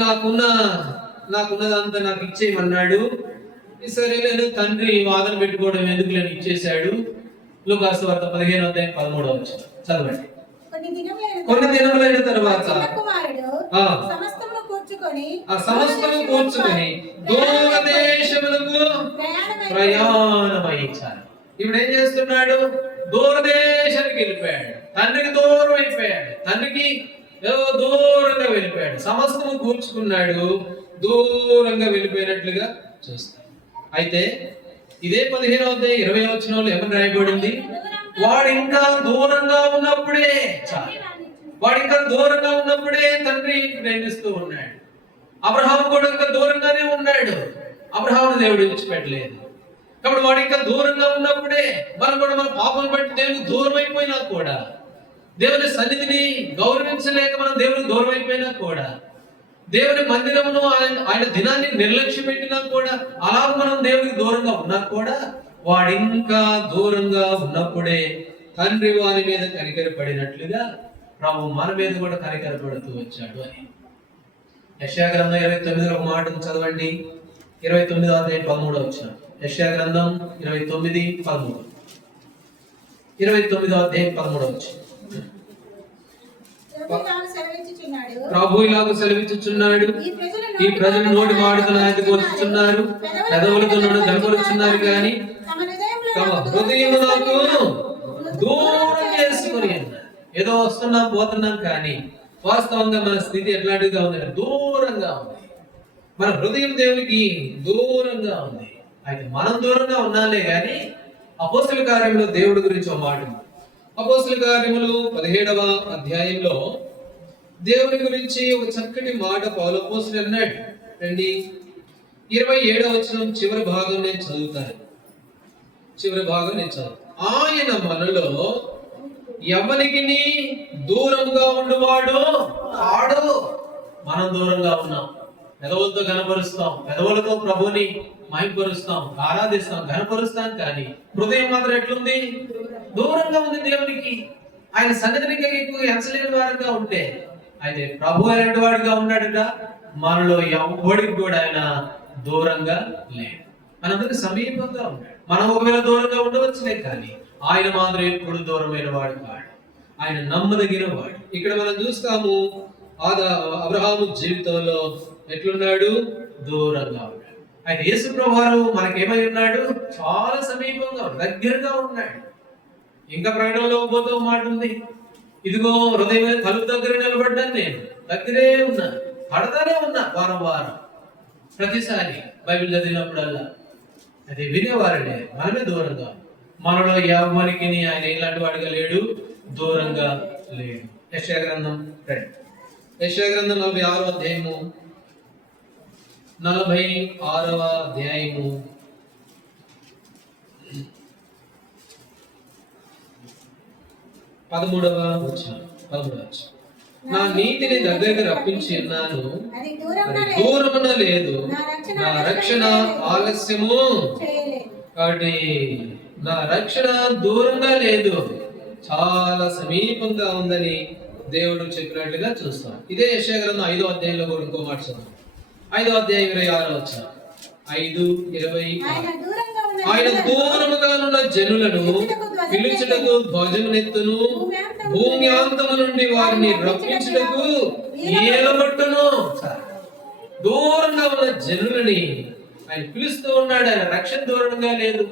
నాకున్నదంతా నాకు ఇచ్చేయమన్నాడు. సరే నేను తండ్రి వాదన పెట్టుకోవడం ఎందుకు నేను ఇచ్చేశాడు. లూకాసు వార్త 15వ అధ్యాయం 13వ వచనం చదవండి. కొన్ని దినములైన తర్వాత సమస్తము కూర్చుకొని దూర దేశములకు ప్రయాణమయ్యారు. ఇప్పుడు ఏం చేస్తున్నాడు? దూరదేశానికి వెళ్ళిపోయాడు. తండ్రికి దూరం అయిపోయాడు. తండ్రికి దూరంగా వెళ్ళిపోయాడు. సమస్తము కూర్చుకున్నాడు. దూరంగా వెళ్ళిపోయినట్లుగా చూస్తాడు. అయితే ఇదే 15వ అధ్యాయం 20వ వచనంలో ఏమని రాయబడింది? వాడు ఇంకా దూరంగా ఉన్నప్పుడే తండ్రి ప్రేమిస్తూ ఉన్నాడు. అబ్రహాము కూడా ఇంకా దూరంగానే ఉన్నాడు. అబ్రహామును దేవుడు విడిచిపెట్టలేదు. కాబట్టి వాడు ఇంకా దూరంగా ఉన్నప్పుడే మనం కూడా మన పాపం బట్టి దేవునికి దూరం అయిపోయినా కూడా, దేవుని సన్నిధిని గౌరవించలేక మనం దేవునికి దూరం అయిపోయినా కూడా, దేవుని మందిరమును ఆయన దినాన్ని నిర్లక్ష్యం పెట్టినా కూడా, అలా మనం దేవునికి దూరంగా ఉన్నా కూడా వాడు ఇంకా దూరంగా ఉన్నప్పుడే తండ్రి వారి మీద కనికరపడినట్లుగా ప్రభు మన మీద కూడా కనికరపడుతూ వచ్చాడు అని. యెషయా గ్రంథం 29 ఒక మాటను చదవండి. 29వ అధ్యాయం 13వ వచనం. యెషయా గ్రంథం 29:13. 29వ అధ్యాయం 13వ వచనం. ప్రభు ఇలాగ సెలవిచ్చుచున్నాడు, ఈ ప్రజలు నోటి మాటతో ఆయనకు వచ్చుచున్నారు, పెదవులతో నన్ను కనపరుచున్నారు కానీ తమ హృదయము నాకు దూరం చేసుకుని ఉన్నారు. ఏదో వస్తున్నాం పోతున్నాం కానీ వాస్తవంగా మన స్థితి ఎట్లాంటిగా ఉంది? దూరంగా ఉంది. మన హృదయం దేవునికి దూరంగా ఉంది. అయితే మనం దూరంగా ఉన్నాలే కానీ అపోస్తల కార్యములో దేవుడి గురించి ఒక మాట. అపోస్తల కార్యములు 17వ అధ్యాయంలో దేవుని గురించి ఒక చక్కటి మాట పౌలు అపోస్తలుడు అన్నాడు. రండి 27వ వచనం చివరి భాగం నేను చదువుతాను. ఆయన మనలో ఎవరికి దూరంగా ఉండువాడు ఆడు. మనం దూరంగా ఉన్నాం. పెదవులతో కనపరుస్తాం, పెదవులతో ప్రభుని మహిమపరుస్తాం, ఆరాధిస్తాం, కనపరుస్తాం, కానీ హృదయం మాత్రం ఎట్లుంది? దూరంగా ఉంది దేవునికి. ఆయన సన్నిధికి ఎక్కువ ఎంచలేని వారుగా ఉంటే, అయితే ప్రభు ఎలాంటి వాడుగా ఉన్నాడట? మనలో ఎవడికి కూడా ఆయన దూరంగా లేడు. మనందరికి సమీపంగా ఉన్నాడు. మనం ఒకవేళ దూరంగా ఉండవచ్చులే కానీ ఆయన మాత్రం ఎప్పుడు దూరమైన వాడు కాడు. ఆయన నమ్మదగిన వాడు. ఇక్కడ మనం చూస్తాము అబ్రహాము జీవితంలో ఎట్లున్నాడు? దూరంగా ఉన్నాడు. ఆయన యేసు ప్రభువారు మనకేమై ఉన్నాడు? చాలా సమీపంగా దగ్గరగా ఉన్నాడు. ఇంకా ప్రకటనలో పోతే మాట ఉంది, ఇదిగో హృదయం తలుపు దగ్గర నిలబడ్డాను, నేను దగ్గరే ఉన్నా, పడతానే ఉన్నా వారం ప్రతిసారి బైబిల్ చదివినప్పుడల్లా. అది వినేవారనే మనమే దూరంగా. మనలో ఎవరికి ఆయన ఇలాంటి వాడిగా లేడు, దూరంగా లేడు. యెషయా గ్రంథం 46వ అధ్యాయము 46వ అధ్యాయము 13వ వచనం. నా నీతిని దగ్గరికి రప్పించి ఉన్నాను, దూరమున లేదు, నా రక్షణ ఆలస్యము. కాబట్టి నా రక్షణ దూరంగా లేదు, చాలా సమీపంగా ఉందని దేవుడు చెప్పినట్లుగా చూస్తాం. ఇదే యెషయా గ్రంథం 5వ అధ్యాయంలో కూడా ఇంకో మాట చదువు. 5వ అధ్యాయం 26వ వచనం. 5:26. ఆయన దూరముగా ఉన్న జనులను పిలుచుటకు ధ్వజమునెత్తును, భూమి అంతము నుండి వారిని రప్పించుటకు ఏలబట్టును. దూరంగా ఉన్న జనులని ఆయన పిలుస్తూ ఉన్నాడు. ఆయన రక్షణ దూరంగా లేదు.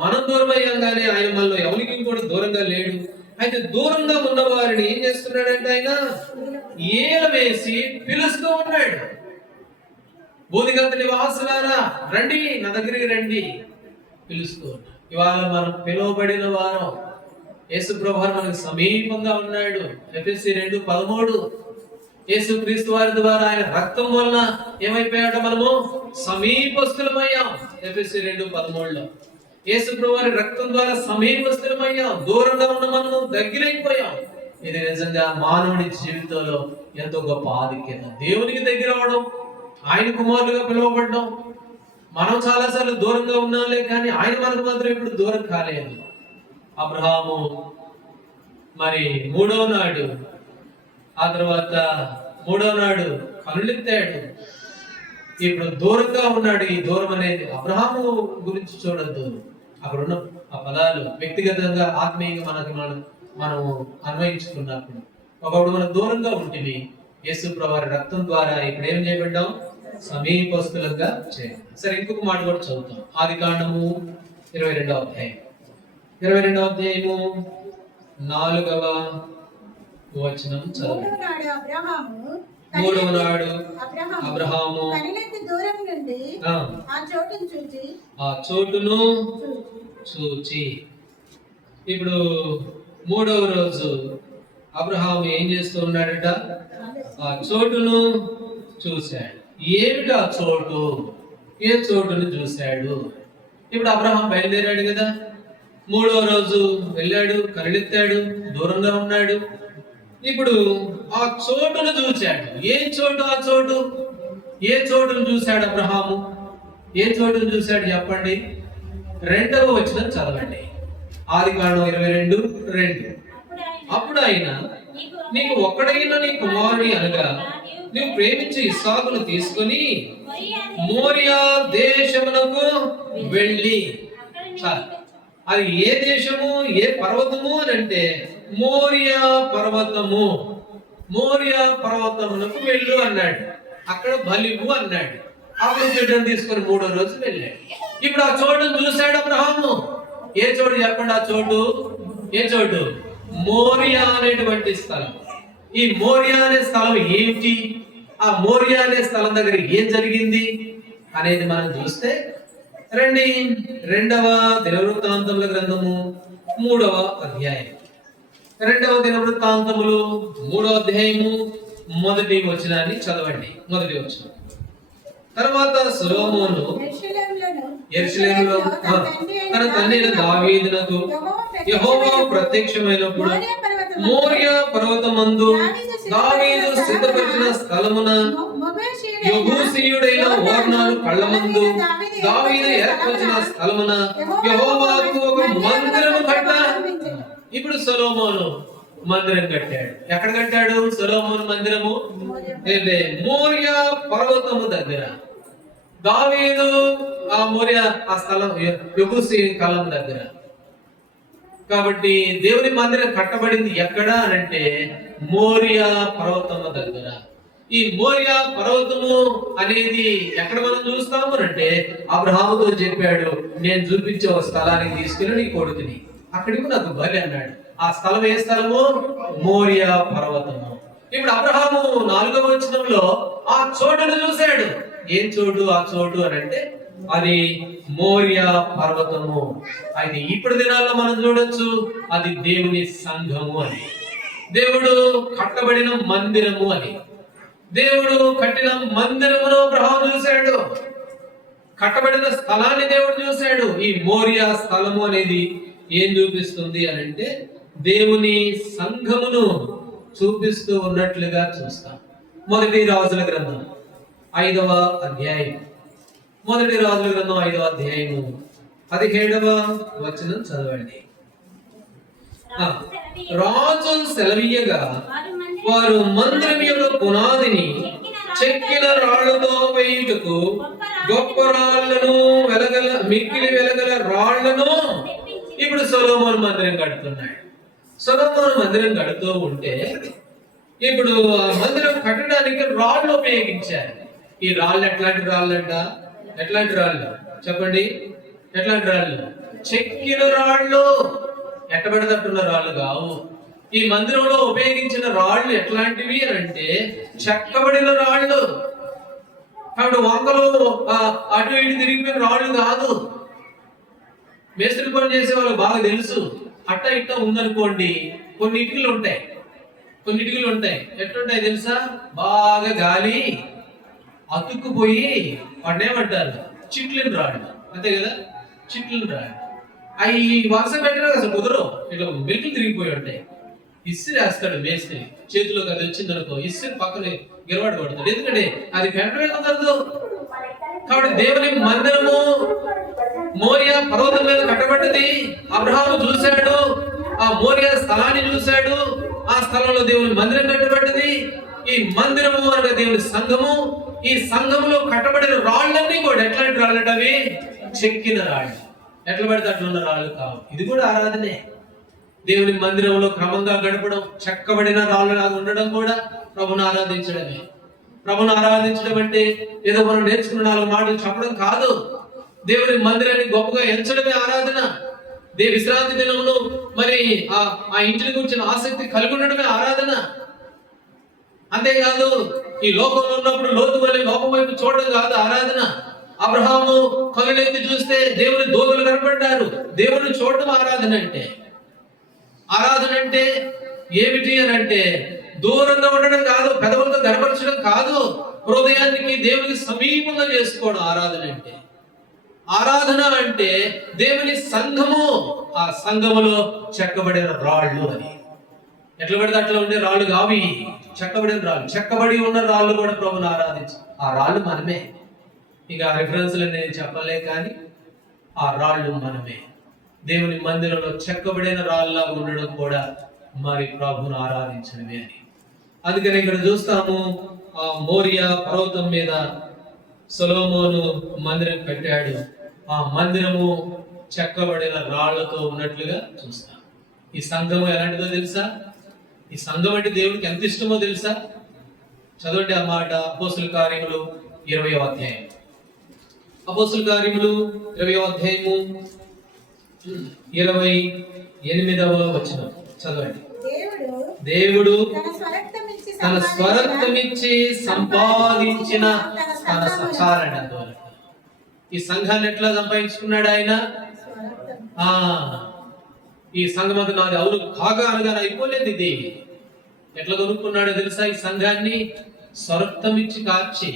మనం దూరం అయ్యాంగానే ఆయన మనలో ఎవరికి కూడా దూరంగా లేడు. అయితే దూరంగా ఉన్న వారిని ఏం చేస్తున్నాడంటే ఆయన ఏల వేసి పిలుస్తూ ఉన్నాడు. బోధిగంత నివాసులారా రండి, నా దగ్గరికి రండి పిలుస్తూ ఉన్నాడు. ఇవాళ మనం పిలువబడిన వారం. యేసు ప్రభువు మనకు సమీపంగా ఉన్నాడు. ఎఫెసీ 2:13. యేసు క్రీస్తు వారి ద్వారా ఆయన రక్తం వలన ఏమైపోయాట? మనము సమీపస్తులమయ్యాం. ఎఫెసీ 2:13లో యేసు ప్రభు వారి రక్తం ద్వారా సమీపస్తులమయ్యాం. దూరంగా ఉన్న మనము దగ్గరైపోయాం. ఇది నిజంగా మానవుడి జీవితంలో ఎంతో గొప్ప ఆధిక్యత. దేవునికి దగ్గర అవడం, ఆయన కుమారులుగా పిలువబడ్డం. మనం చాలాసార్లు దూరంగా ఉన్నాంలే, కానీ ఆయన మనకు మాత్రం ఇప్పుడు దూరం కాలేదు. అబ్రహాము మరి 3వ నాడు, ఆ తర్వాత 3వ నాడు కనులెత్తాడు. ఇప్పుడు దూరంగా ఉన్నాడు. ఈ దూరం అనేది అబ్రహాము గురించి చూడొద్దు. అక్కడ ఉన్న ఆ పదాలు వ్యక్తిగతంగా ఆత్మీయంగా మనం అన్వయించుకున్నప్పుడు ఒకప్పుడు మనం దూరంగా ఉంటుంది. యేసు ప్రభువు వారి రక్తం ద్వారా ఇప్పుడు ఏం చేయబడ్డాం? సమీపస్తులుగా చేయాలి. సరే, ఇంకొక మాట కూడా చదువుతాం. ఆదికాండము 22వ అధ్యాయం. 22వ అధ్యాయము 4వ వచనం చదువు. 3వ నాడు అబ్రహాము ఆ చోటును చూచి. ఇప్పుడు 3వ రోజు అబ్రహాము ఏం చేస్తూ ఉన్నాడట? ఆ చోటును చూశాడు. ఏమిటి ఆ చోటు? ఏ చోటును చూశాడు? ఇప్పుడు అబ్రహాం బయలుదేరాడు కదా. 3వ రోజు వెళ్ళాడు, కనులెత్తాడు, దూరంగా ఉన్నాడు. ఇప్పుడు ఆ చోటును చూశాడు. ఏ చోటు? ఆ చోటు ఏ చోటును చూశాడు అబ్రహాము? ఏ చోటును చూశాడు చెప్పండి. 2వ వచనం చదవండి. ఆదికాండం 22:2. అప్పుడు ఆయన, నీకు ఒక్కడైన నీ కుమారుని అనగా నీవు ప్రేమించి ఇస్సాకును తీసుకుని మోరియా దేశమునకు వెళ్ళి. అది ఏ దేశము, ఏ పర్వతము అని అంటే మోరియా పర్వతము. మోరియా పర్వతమునకు వెళ్ళు అన్నాడు. అక్కడ బలివు అన్నాడు. అప్పుడు బిడ్డను తీసుకొని 3వ రోజు వెళ్ళాడు. ఇప్పుడు ఆ చోటును చూశాడు అబ్రహాము. ఏ చోటు చెప్పండి? ఆ చోటు ఏ చోటు? మోరియా అనేటువంటి స్థలం. ఈ మోరియా అనే స్థలం ఏమిటి? ఆ మోరియా అనే స్థలం దగ్గర ఏం జరిగింది అనేది మనం చూస్తే రండి. 2వ దినవృత్తాంతముల గ్రంథము 3వ అధ్యాయం. 2వ దినవృత్తాంతములు 3వ అధ్యాయము 1వ వచనాన్ని చదవండి. 1వ వచనం. తర్వాత సొలొమోను యెరూషలేములో తన తండ్రి దావీదునకు యెహోవా ప్రత్యక్షమైనప్పుడు మోరియా పర్వతమందు దావీదు సిద్ధపరిచిన స్థలమున యెబూసీయుడైన ఓర్నాను కళ్ళమందు దావీదు ఏర్పరిచిన స్థలమున యెహోవాకు ఒక మందిరము కట్టాడు. ఇప్పుడు సొలొమోను మందిరం కట్టాడు. ఎక్కడ కట్టాడు సొలొమోను మందిరము? మోరియా పర్వతము దగ్గర. దావీదు ఆ మోరియా ఆ స్థలం యెబూసీ కాలం దగ్గర. కాబట్టి దేవుని మందిరం కట్టబడింది ఎక్కడ అంటే మోరియా పర్వతము దగ్గర. ఈ మోరియా పర్వతము అనేది ఎక్కడ మనం చూస్తాము అంటే అబ్రహాముతో చెప్పాడు, నేను చూపించే ఒక స్థలానికి తీసుకుని నీ కొడుకుని అక్కడికి నాకు బలి అన్నాడు. ఆ స్థలం ఏ స్థలము? మోరియా పర్వతము. ఇప్పుడు అబ్రహాము 4వ వచనంలో ఆ చోటును చూశాడు. ఏం చోటు ఆ చోటు అని అంటే అది మోరియా పర్వతము. అది ఇప్పుడు దినాల్లో మనం చూడొచ్చు, అది దేవుని సంఘము అని, దేవుడు కట్టబడిన మందిరము అని. దేవుడు కట్టిన మందిరమును అబ్రహాము చూశాడు. కట్టబడిన స్థలాన్ని దేవుడు చూశాడు. ఈ మోరియా స్థలము అనేది ఏం చూపిస్తుంది అని అంటే దేవుని సంఘమును చూపిస్తూ ఉన్నట్లుగా చూస్తాం. 1వ రాజుల గ్రంథం 5వ అధ్యాయం. 1వ రాజుల గ్రంథం 5వ అధ్యాయము 17వ వచనం చదవండి. ఆ, రాజు సెలవీయగా వారు మందిరం యొక్క పునాదిని చెక్కిన రాళ్లతో వేయుటకు గొప్ప రాళ్లను మిక్కిలి వెలగల రాళ్లను ఇప్పుడు సొలొమోను మందిరం కడుతున్నాడు. సొలొమోను మందిరం కడుతూ ఉంటే ఇప్పుడు ఆ మందిరం కట్టడానికి రాళ్ళు ఉపయోగించారు. ఈ రాళ్ళు ఎట్లాంటి రాళ్ళంట? ఎట్లాంటి రాళ్ళు చెప్పండి? ఎట్లాంటి రాళ్ళు? చెక్కిన రాళ్ళు, ఎట్టబెడదట్టున్న రాళ్ళు కావు. ఈ మందిరంలో ఉపయోగించిన రాళ్ళు ఎట్లాంటివి అంటే చెక్కబడిన రాళ్ళు. కాబట్టి వంకలు అటు ఇటు తిరిగిపోయిన రాళ్ళు కాదు. మేస్త్రి పని చేసే వాళ్ళకి బాగా తెలుసు. అట్ట ఇట్ట ఉందనుకోండి, కొన్ని ఇటుకలు ఉంటాయి. ఎట్లుంటాయి తెలుసా? బాగా గాలి అతుక్కుపోయి వాడిని ఏమంటారు? చిట్లిన రాళ్ళు, అంతే కదా? చిట్లిన రాళ్ళు అవి వరుస పెట్టినా అసలు కుదరవు. ఇట్లా మెరుకులు తిరిగిపోయి ఉంటాయి. ఇస్త్రీ వేస్తాడు మేస్త్రి, చేతిలోకి అది వచ్చిందనుకో ఇస్త్రీ పక్కన గిరవాడు కొడతాడు. ఎందుకంటే అది పెట్టడమే కుదరదు. కాబట్టి దేవుని మందిరము మోరియా పర్వతం మీద కట్టబడ్డది. అబ్రహాము చూశాడు, ఆ మోరియా స్థలాన్ని చూశాడు. ఆ స్థలంలో దేవుని మందిరం కట్టబడ్డది. ఈ మందిరము అనగా దేవుని సంఘము. ఈ సంఘములో కట్టబడిన రాళ్ళన్నీ కూడా ఎట్లాంటి రాళ్ళు? అవి చెక్కిన రాళ్ళు. ఎట్లా పడితే అట్లున్న రాళ్ళు కావు. ఇది కూడా ఆరాధనే. దేవుని మందిరంలో క్రమంగా గడపడం, చెక్కబడిన రాళ్ళలాగా ఉండడం కూడా ప్రభుని ఆరాధించడమే. ప్రభుని ఆరాధించడం అంటే ఏదో మనం నేర్చుకున్న 4 మాటలు చెప్పడం కాదు. దేవుని మందిరాన్ని గొప్పగా ఎంచడమే ఆరాధన. విశ్రాంతి దినమును మరి ఆ ఇంటిని గురించిన ఆసక్తి కలిగి ఉండడమే ఆరాధన. అంతేకాదు ఈ లోకంలో ఉన్నప్పుడు లోతు వలె లోకం వైపు చూడడం కాదు ఆరాధన. అబ్రహాము కనులెత్తి చూస్తే దేవుని దూతలు కనపడ్డారు. దేవుని చూడడం ఆరాధన అంటే. ఆరాధన అంటే ఏమిటి అని అంటే దూరంగా ఉండడం కాదు, పెదవులతో గనపరచడం కాదు, హృదయానికి దేవునికి సమీపంగా చేసుకోవడం ఆరాధన అంటే. ఆరాధన అంటే దేవుని సంఘము, ఆ సంఘములో చెక్కబడిన రాళ్ళు అని. ఎట్లా పడితే అట్లా ఉండే రాళ్ళు కావి, చెక్కబడిన రాళ్ళు. చెక్కబడి ఉన్న రాళ్ళు కూడా ప్రభుని ఆరాధించు. ఆ రాళ్ళు మనమే. ఇక రిఫరెన్స్లు నేను చెప్పలే, కానీ ఆ రాళ్ళు మనమే. దేవుని మందిరంలో చెక్కబడిన రాళ్ళలాగా ఉండడం కూడా మరి ప్రభుని ఆరాధించడమే అని. అందుకని ఇక్కడ చూస్తాము, ఆ మోరియా పర్వతం మీద సొలొమోను మందిరం కట్టాడు. ఆ మందిరము చెక్కబడిన రాళ్లతో ఉన్నట్లుగా చూస్తాం. ఈ సంఘము ఎలాంటిదో తెలుసా? ఈ సంఘం అంటే దేవుడికి ఎంత ఇష్టమో తెలుసా? చదవండి ఆ మాట. అపోస్తుల కార్యములు 20వ అధ్యాయం. అపోస్తుల కార్యములు 20వ అధ్యాయము 28వ వచనం చదవండి. దేవుడు తన స్వరక్తమిచ్చి సంపాదించిన తన సచారణ. ఈ సంఘాన్ని ఎట్లా సంపాదించుకున్నాడు ఆయన? ఈ సంఘం అది నాది అవును కాగా అనగానే అయిపోలేదు. ఇది ఎట్లా కొనుక్కున్నాడో తెలుసా? ఈ సంఘాన్ని స్వరక్తమిచ్చి కార్చి,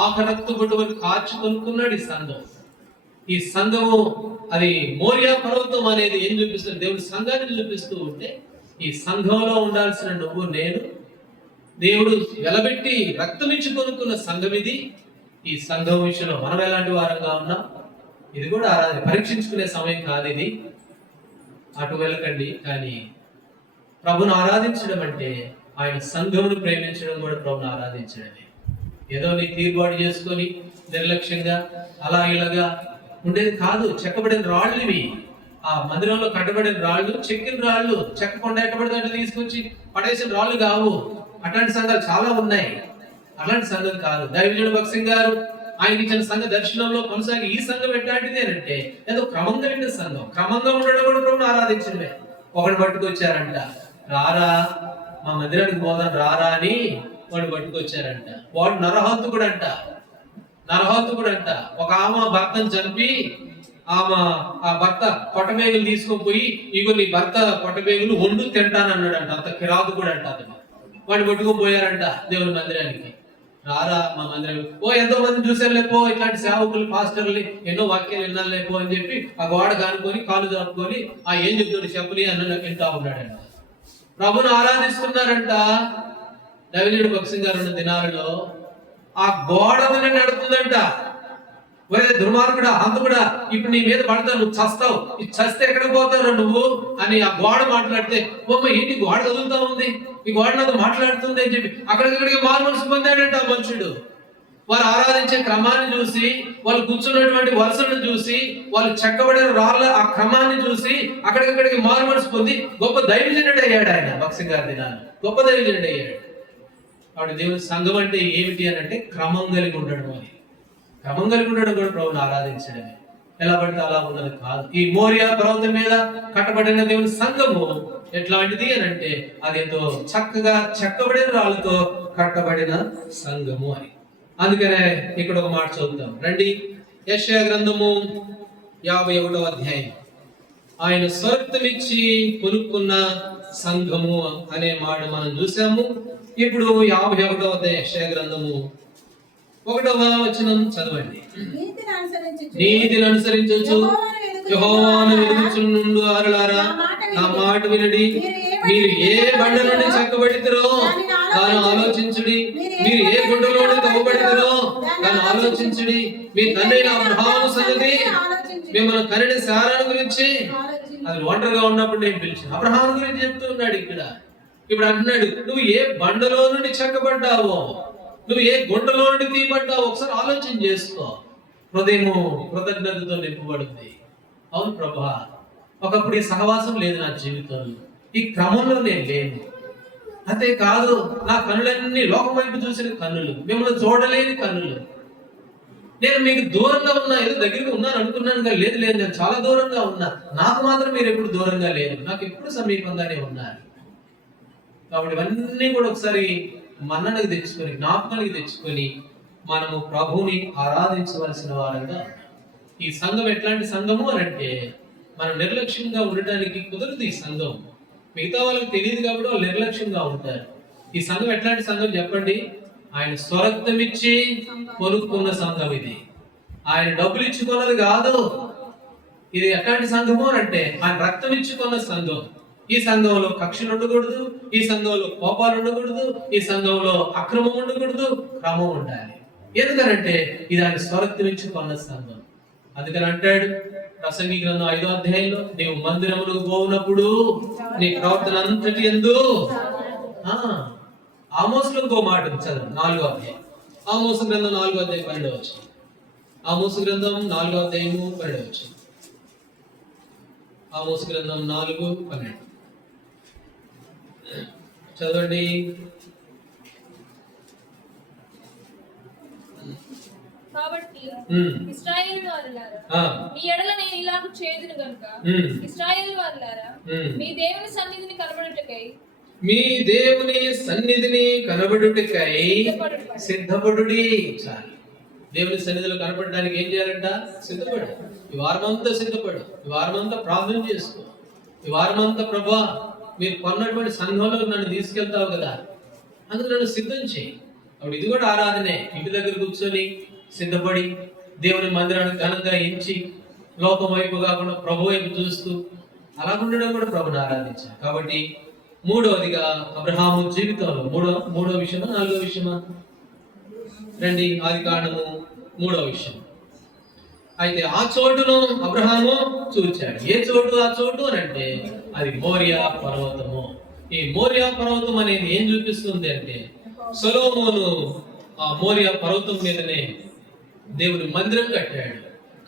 ఆఖరక్తు బొట్టు కార్చి కొనుక్కున్నాడు ఈ సంఘం. ఈ సంఘము అది మోరియా పర్వతం అనేది ఏం చూపిస్తుంది? దేవుడి సంఘాన్ని చూపిస్తూ ఉంటే ఈ సంఘంలో ఉండాల్సిన నువ్వు నేను దేవుడు వెలబెట్టి రక్తమిచ్చి కొనుక్కున్న సంఘం ఇది. ఈ సంఘం విషయంలో మనం ఎలాంటి వారంగా ఉన్నాం? ఇది కూడా ఆరాధన. పరీక్షించుకునే సమయం కాదు ఇది. అటు వెళ్ళకండి. కానీ ప్రభుని ఆరాధించడం అంటే ఆయన సంఘమును ప్రేమించడం కూడా ప్రభుని ఆరాధించడమే. ఏదో నీ తీర్పాటు చేసుకొని నిర్లక్ష్యంగా అలా ఇలాగా ఉండేది కాదు. చెక్కబడిన రాళ్ళు ఇవి. ఆ మందిరంలో కట్టబడిన రాళ్ళు చెక్కిన రాళ్ళు. చెక్కకుండా ఎట్టబడితే అట్లా తీసుకొచ్చి పడేసిన రాళ్ళు కావు. అట్లాంటి సంఘాలు చాలా ఉన్నాయి. అలాంటి సంఘం కాదు. దైవజనుడు భక్సింగ్ గారు ఆయనకి ఇచ్చిన సంఘ దర్శనంలో కొనసాగి ఈ సంఘం ఎట్లాంటిదేనంటే ఏదో క్రమంగా ఉండే సంఘం. క్రమంగా ఉండడం కూడా ప్రభుని ఆరాధించడమే. ఒకడు పట్టుకొచ్చారంట, రారా మా మందిరానికి పోదాం రారా అని వాడు పట్టుకొచ్చారంట. వాడు నరహంతకుడు అంట. ఒక ఆమె భర్తను చంపి ఆమె ఆ భర్త పొట్టబేగులు తీసుకొని పోయి ఇగో నీ భర్త పొట్టబేగులు వండు తింటానన్నాడంట. అంత కిరాతు కూడా అంట. అతను వాడు పట్టుకొని పోయారంట దేవుని మందిరానికి. రారా మా మందిరం. ఎంతో మంది చూసారు లేపో, ఇట్లాంటి సేవకులు పాస్టర్లు ఎన్నో వాక్యాలు విన్నాను లేపో అని చెప్పి ఆ గోడ కానుకొని కాలు చాపుకొని ఏం చెప్తాడు చెప్పని అన్న వింటా ఉన్నాడంట. ప్రభుని ఆరాధిస్తున్నారంట. దైవజనుడు భక్సింగ్ గారు ఉన్న దినాలలో ఆ గోడ నడుతుందంట. ఒరే దుర్మార్గుడా, హంతకుడా, ఇప్పుడు నీ మీద పడతావు, నువ్వు చస్తావు, ఇది చస్తే ఎక్కడికి పోతావు నువ్వు అని ఆ గోడ మాట్లాడితే, ఏంటి గోడ కదులుతా ఉంది, ఈ గోడ నాతో మాట్లాడుతుంది అని చెప్పి అక్కడికక్కడికి మారు మనసు పొందాడంట ఆ మనుషుడు. వారు ఆరాధించే క్రమాన్ని చూసి, వాళ్ళు కూర్చున్నటువంటి వరుసలను చూసి, వాళ్ళు చెక్కబడిన రాళ్ళ ఆ క్రమాన్ని చూసి అక్కడికక్కడికి మారు మనసు పొంది గొప్ప దైవజనుడు అయ్యాడు ఆయన. భక్సింగ్ గారి దినాన్ని గొప్ప దైవజనుడు అయ్యాడు. కాబట్టి దేవుని సంఘం అంటే ఏమిటి అని అంటే క్రమం కలిగి ఉండడం. అని క్రమం కలిగి ఉండడం కూడా ప్రభువుని ఆరాధించడమే. ఎలా పడితే అలా ఉన్నది కాదు. ఈ మోరియా పర్వతం మీద కట్టబడిన దేవుని సంఘము ఎట్లాంటిది అని అంటే అది ఎంతో చక్కగా చెక్కబడిన రాళ్ళతో కట్టబడిన సంఘము అని. అందుకనే ఇక్కడ ఒక మాట చదువుతాం రండి. యెషయా గ్రంథము 51వ అధ్యాయం. ఆయన స్వరక్తమిచ్చి కొనుక్కున్న సంఘము అనే మాట మనం చూసాము. ఇప్పుడు 51వ అధ్యాయం యెషయా గ్రంథము 1వ వచనం చదవండి. నీతిని అనుసరించు యెహోవాను వెదుకుచుండు వారులారా, నా మాట వినండి. మీరు ఏ బండ నుండి చెక్కబడితిరో దాన్ని ఆలోచించుడి. మీరు ఏ గుడ్డలో నుండి తవ్వబడితిరో దాన్ని ఆలోచించుడి. మీ తండ్రి అబ్రహాము సంగతి, మిమ్మల్ని కనిన శారాను గురించి, అది ఒంటరిగా ఉన్నప్పుడు నేను పిలిచాను, అబ్రహాము గురించి చెప్తూ ఉన్నాడు ఇక్కడ. ఇప్పుడు అంటున్నాడు, నువ్వు ఏ బండలో నుండి చెక్కబడ్డావో, నువ్వు ఏ గుండెలో నుండి తీయబడ్డావో ఒకసారి ఆలోచన చేసుకో. హృదయము కృతజ్ఞతతో నింపబడింది. అవును ప్రభా, ఒకప్పుడు ఈ సహవాసం లేదు నా జీవితంలో, ఈ క్రమంలో నేను లేను. అంతే కాదు, నా కన్నులన్నీ లోకం వైపు చూసిన కన్నులు, మిమ్మల్ని చూడలేని కన్నులు. నేను మీకు దూరంగా ఉన్నా, ఏదో దగ్గరగా ఉన్నాను అనుకున్నాను కానీ లేదు లేదు, నేను చాలా దూరంగా ఉన్నా. నాకు మాత్రం మీరు ఎప్పుడు దూరంగా లేరు, నాకు ఎప్పుడు సమీపంగానే ఉన్నారు. కాబట్టి ఇవన్నీ కూడా ఒకసారి మన్ననకు తెచ్చుకొని, జ్ఞాపకానికి తెచ్చుకొని మనము ప్రభువుని ఆరాధించవలసిన వారంగా. ఈ సంఘం ఎట్లాంటి సంఘము అని అంటే, మనం నిర్లక్ష్యంగా ఉండటానికి కుదరదు. ఈ సంఘం మిగతా వాళ్ళకి తెలియదు కాబట్టి వాళ్ళు నిర్లక్ష్యంగా ఉంటారు. ఈ సంఘం ఎట్లాంటి సంఘం చెప్పండి? ఆయన స్వరక్తం ఇచ్చి కొనుక్కున్న సంఘం ఇది. ఆయన డబ్బులు ఇచ్చుకున్నది కాదు. ఇది ఎట్లాంటి సంఘము అని అంటే ఆయన రక్తం ఇచ్చుకున్న సంఘం. ఈ సంఘంలో కక్షలు ఉండకూడదు, ఈ సంఘంలో కోపాలు ఉండకూడదు, ఈ సంఘంలో అక్రమం ఉండకూడదు, క్రమం ఉండాలి. ఎందుకనంటే ఇది ఆయన స్వరక్తం ఇచ్చుకున్న సంఘం. అందుకని అంటాడు ప్రసంగి గ్రంథం 5వ అధ్యాయంలో, నీవు మందిరములకు పోవునప్పుడు నీ ప్రవర్తన అంతటి యందు. ఆమోసులో ఇంకో మాట చదువు, 4వ అధ్యాయం. ఆమోసు గ్రంథం 4వ అధ్యాయం 12వ వచనం. ఆమోసు గ్రంథం 4వ అధ్యాయము 12వ వచనం. ఆమోసు గ్రంథం 4:12 చదవండి. కాబట్టి ఇశ్రాయేలు వారులారా, మీ ఎడల నేను ఇలాగ చేయుదును గనుక, ఇశ్రాయేలు వారులారా, మీ దేవుని సన్నిధిని కనబడుటకై, మీ దేవుని సన్నిధిని కనబడుటకై సిద్ధపడుడి. చాలు. దేవుని సన్నిధిలో కనబడడానికి ఏం చేయాలంట? సిద్ధపడు. ఈ వారమంతా సిద్ధపడు. ఈ వారమంతా ప్రార్థన చేసుకో. ఈ వారమంతా ప్రభా, మీరు కొన్నటువంటి సంఘంలో నన్ను తీసుకెళ్తావు కదా, అందుకు నన్ను సిద్ధం చేయి. అప్పుడు ఇది కూడా ఆరాధనే. ఇంటి దగ్గర కూర్చొని సిద్ధపడి దేవుని మందిరానికి ఘనంగా ఎంచి లోకం వైపు కాకుండా ప్రభు వైపు చూస్తూ అలా ఉండడం కూడా ప్రభుని ఆరాధించాలి. కాబట్టి మూడవదిగా అబ్రహాము జీవితంలో మూడో విషయమా 4వ విషయమా? రండి, ఆదికాండము 3వ విషయం. అయితే ఆ చోటును అబ్రహాము చూచాడు. ఏ చోటు ఆ చోటు అని అంటే అది మోరియా పర్వతము. ఈ మోరియా పర్వతం అనేది ఏం చూపిస్తుంది అంటే, సొలొమోను ఆ మోరియా పర్వతం మీదనే దేవుని మందిరం కట్టాడు.